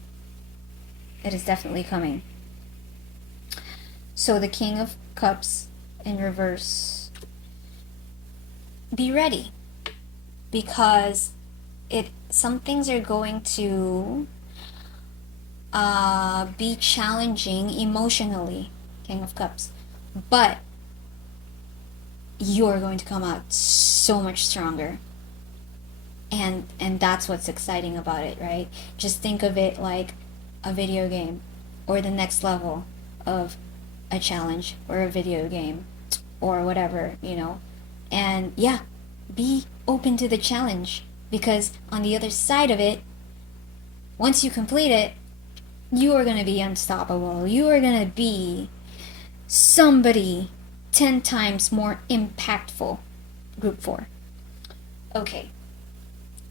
It is definitely coming. So the King of Cups in reverse. Be ready, because some things are going to be challenging emotionally, King of Cups, but you're going to come out so much stronger. And that's what's exciting about it, right? Just think of it like a video game, or the next level of a challenge, or a video game, or whatever, and yeah, be open to the challenge, because on the other side of it, once you complete it, you are going to be unstoppable. You are going to be somebody 10 times more impactful. Group 4. Okay,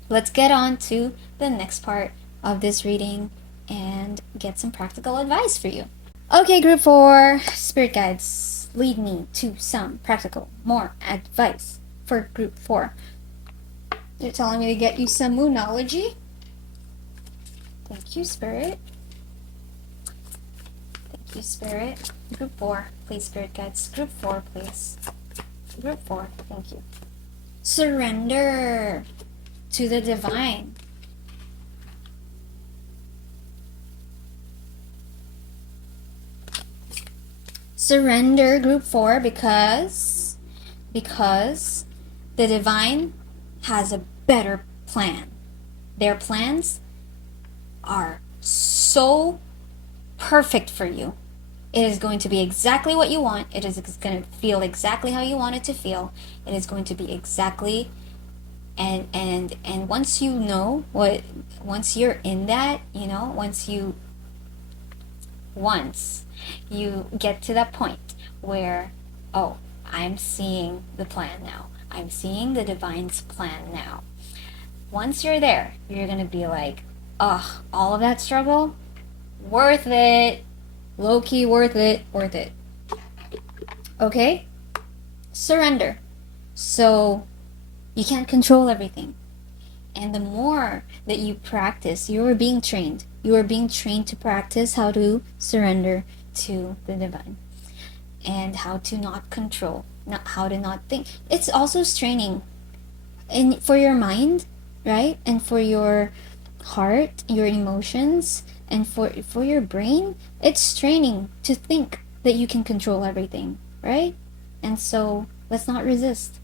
let's get on to the next part of this reading and get some practical advice for you. Okay, Group 4, Spirit Guides, lead me to some practical, more advice for Group 4. You're telling me to get you some Moonology? Thank you, Spirit. Thank you, Spirit. Group 4, please, Spirit Guides. Group 4, please. Group 4, thank you. Surrender to the divine. Surrender, Group 4, because the divine has a better plan. Their plans are so perfect for you. It is going to be exactly what you want. It is going to feel exactly how you want it to feel. It is going to be exactly, and once you know once you're in that, once you get to that point where, oh, I'm seeing the plan now. I'm seeing the divine's plan now. Once you're there, you're going to be like, ugh, all of that struggle, worth it. Low-key worth it. Okay? Surrender. So you can't control everything. And the more that you practice, you are being trained. You are being trained to practice how to surrender to the divine, and how to not control, how to not think. It's also training for your mind, right? And for your heart, your emotions, and for your brain. It's training to think that you can control everything, right? And so let's not resist.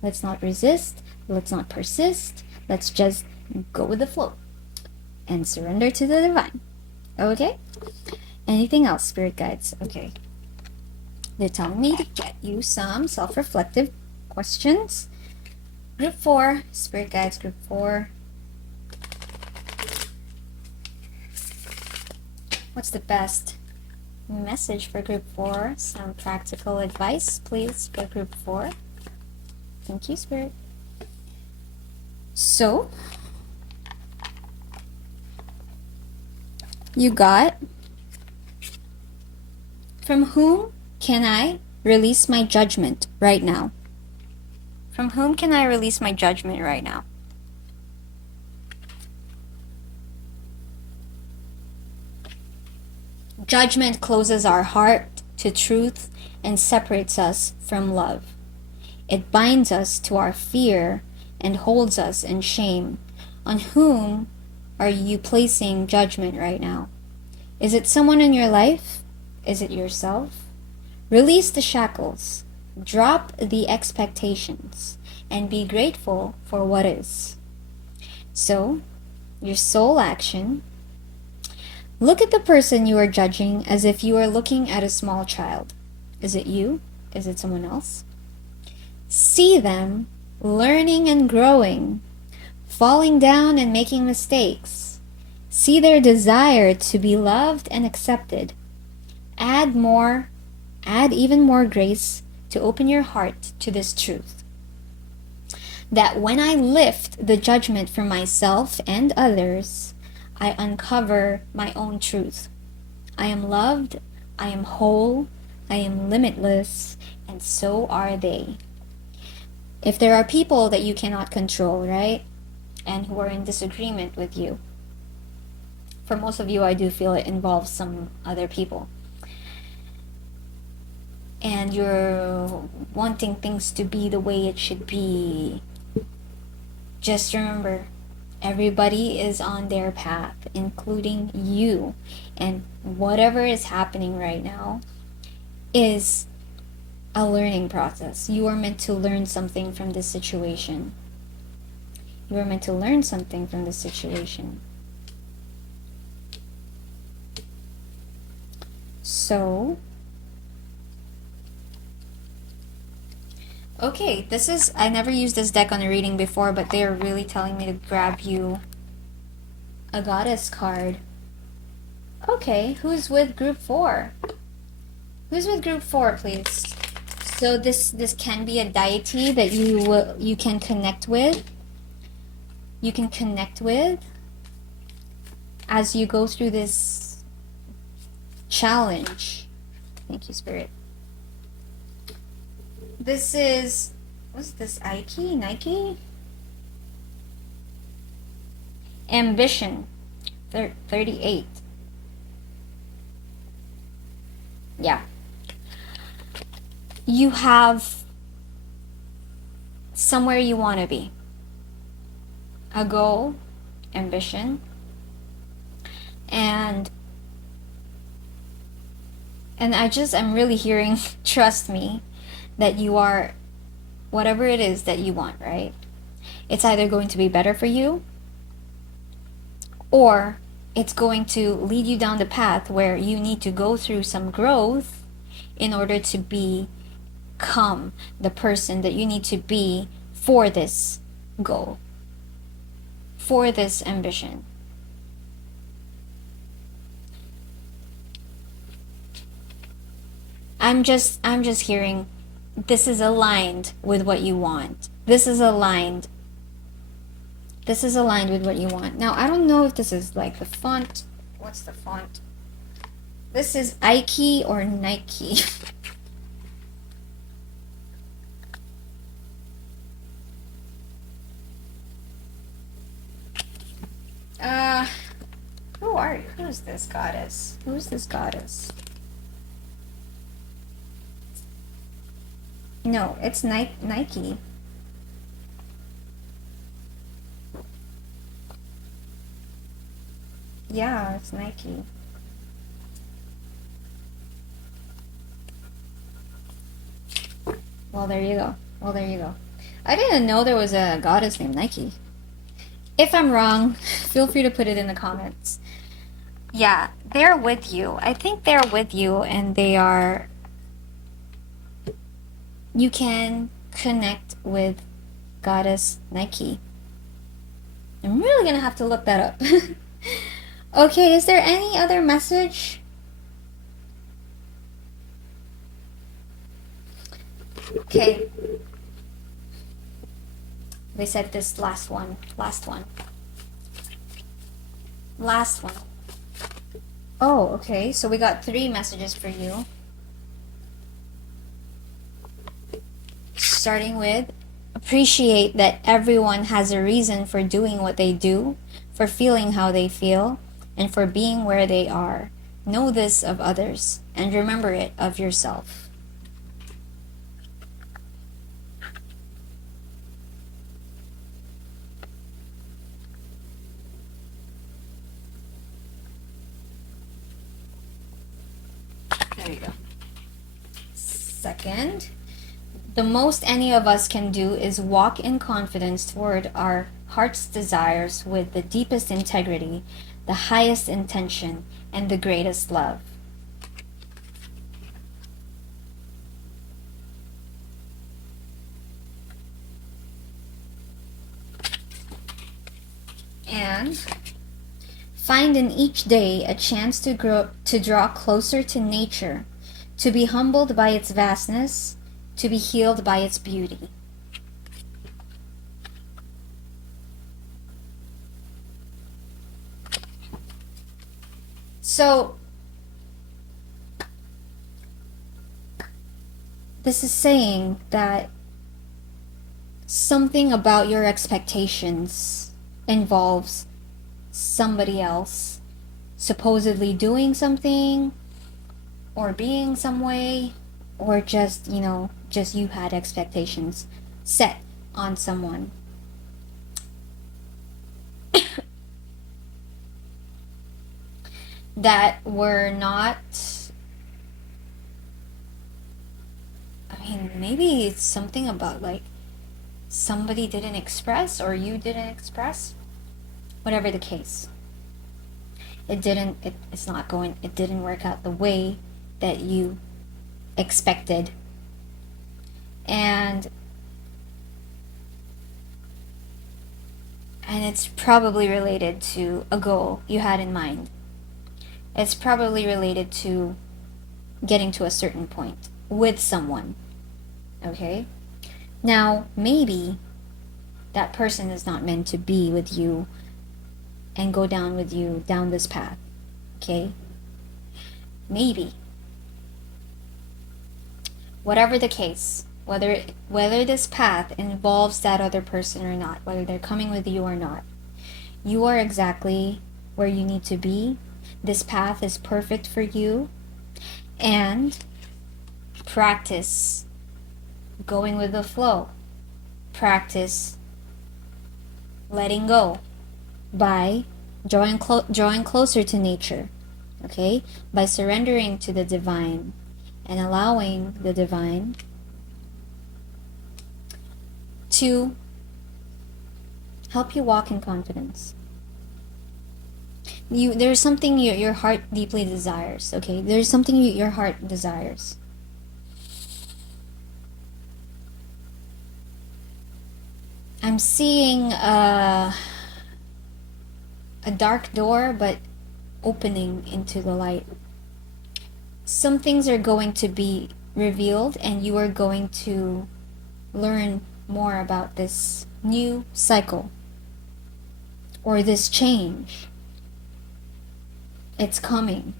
Let's not persist. Let's just go with the flow and surrender to the divine. Okay? Anything else, Spirit Guides? Okay. They're telling me to get you some self-reflective questions. Group 4, Spirit Guides, Group 4. What's the best message for Group 4? Some practical advice, please, for Group 4. Thank you, Spirit. So, you got, from whom can I release my judgment right now? From whom can I release my judgment right now? Judgment closes our heart to truth and separates us from love. It binds us to our fear and holds us in shame. On whom are you placing judgment right now? Is it someone in your life? Is it yourself? Release the shackles. Drop the expectations and be grateful for what is. So, your soul action. Look at the person you are judging as if you are looking at a small child. Is it you? Is it someone else? See them learning and growing, falling down and making mistakes. See their desire to be loved and accepted. Add even more grace to open your heart to this truth. That when I lift the judgment from myself and others, I uncover my own truth. I am loved, I am whole, I am limitless, and so are they. If there are people that you cannot control, right, and who are in disagreement with you, for most of you, I do feel it involves some other people. and you're wanting things to be the way it should be, just remember, everybody is on their path, including you. And whatever is happening right now is a learning process. You are meant to learn something from this situation. You are meant to learn something from this situation. So, okay, this is, I never used this deck on a reading before, but they are really telling me to grab you a goddess card. Okay, who's with group 4? Who's with group 4, please? So this can be a deity that you can connect with. You can connect with as you go through this challenge. Thank you, Spirit. This is, what's this, Nike? Ambition, 38. Yeah. You have somewhere you want to be. A goal, ambition, and I'm really hearing, trust me, that you are, whatever it is that you want, right? It's either going to be better for you, or it's going to lead you down the path where you need to go through some growth in order to become the person that you need to be for this goal, for this ambition. I'm just hearing, this is aligned with what you want. This is aligned with what you want. Now, I don't know if this is like the font. What's the font? This is Ike or Nike. Who's this goddess? Who's this goddess? No, it's Nike. Yeah, it's Nike. Well, there you go. I didn't know there was a goddess named Nike. If I'm wrong, feel free to put it in the comments. Yeah, they're with you. I think they're with you, and they are... You can connect with goddess Nike. I'm really gonna have to look that up. Okay, is there any other message? Okay. They said this last one. Oh, okay. So we got 3 messages for you. Starting with, appreciate that everyone has a reason for doing what they do, for feeling how they feel, and for being where they are. Know this of others, and remember it of yourself. There you go. Second, the most any of us can do is walk in confidence toward our heart's desires with the deepest integrity, the highest intention, and the greatest love. And find in each day a chance to draw closer to nature, to be humbled by its vastness, to be healed by its beauty. So, this is saying that something about your expectations involves somebody else supposedly doing something or being some way. or just, just you had expectations set on someone. That were not, maybe it's something about like somebody didn't express or you didn't express. Whatever the case, it didn't work out the way that you expected. And it's probably related to a goal you had in mind. It's probably related to getting to a certain point with someone. Okay? Now, maybe that person is not meant to be with you and go down with you down this path. Okay? Maybe. Whatever the case, whether this path involves that other person or not, whether they're coming with you or not, you are exactly where you need to be. This path is perfect for you. And practice going with the flow. Practice letting go by drawing closer to nature. Okay? By surrendering to the divine and allowing the divine to help you walk in confidence. There's something your heart deeply desires, okay? There's something your heart desires. I'm seeing a dark door, but opening into the light. Some things are going to be revealed, and you are going to learn more about this new cycle or this change. It's coming.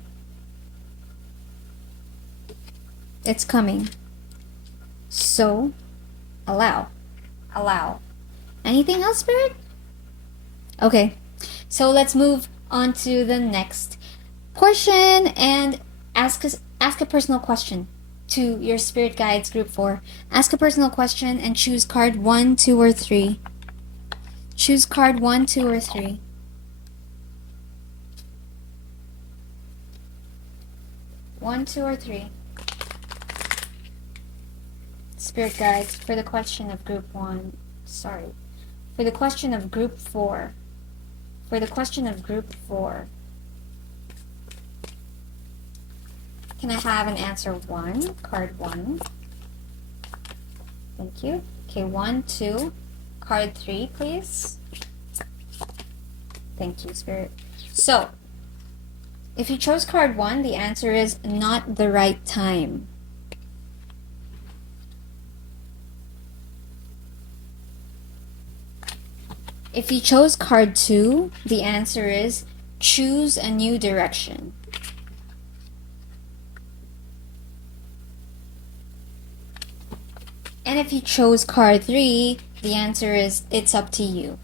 It's coming. So, allow. Anything else, Spirit? Okay, so let's move on to the next portion and ask a personal question to your Spirit Guides Group 4. Ask a personal question and choose card 1, 2, or 3. Choose card 1, 2, or 3. One, two, or three. Spirit Guides, for the question of Group 1. Sorry. For the question of Group 4. For the question of Group 4. Can I have an answer 1? Card 1. Thank you. Okay, 1, 2. Card 3, please. Thank you, Spirit. So, if you chose card 1, the answer is not the right time. If you chose card 2, the answer is choose a new direction. And if you chose card 3, the answer is it's up to you.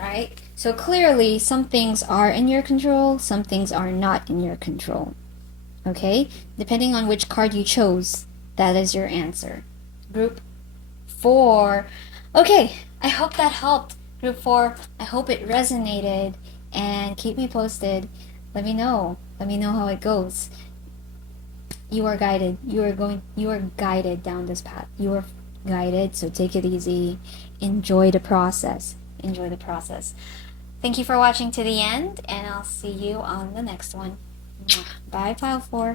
Right? So clearly, some things are in your control, some things are not in your control. Okay? Depending on which card you chose, that is your answer. Group 4. Okay, I hope that helped. Group 4, I hope it resonated. And keep me posted. Let me know. Let me know how it goes. You are guided. You are guided down this path. You are guided, so take it easy. Enjoy the process. Enjoy the process. Thank you for watching to the end, and I'll see you on the next one. Bye, Pile 4.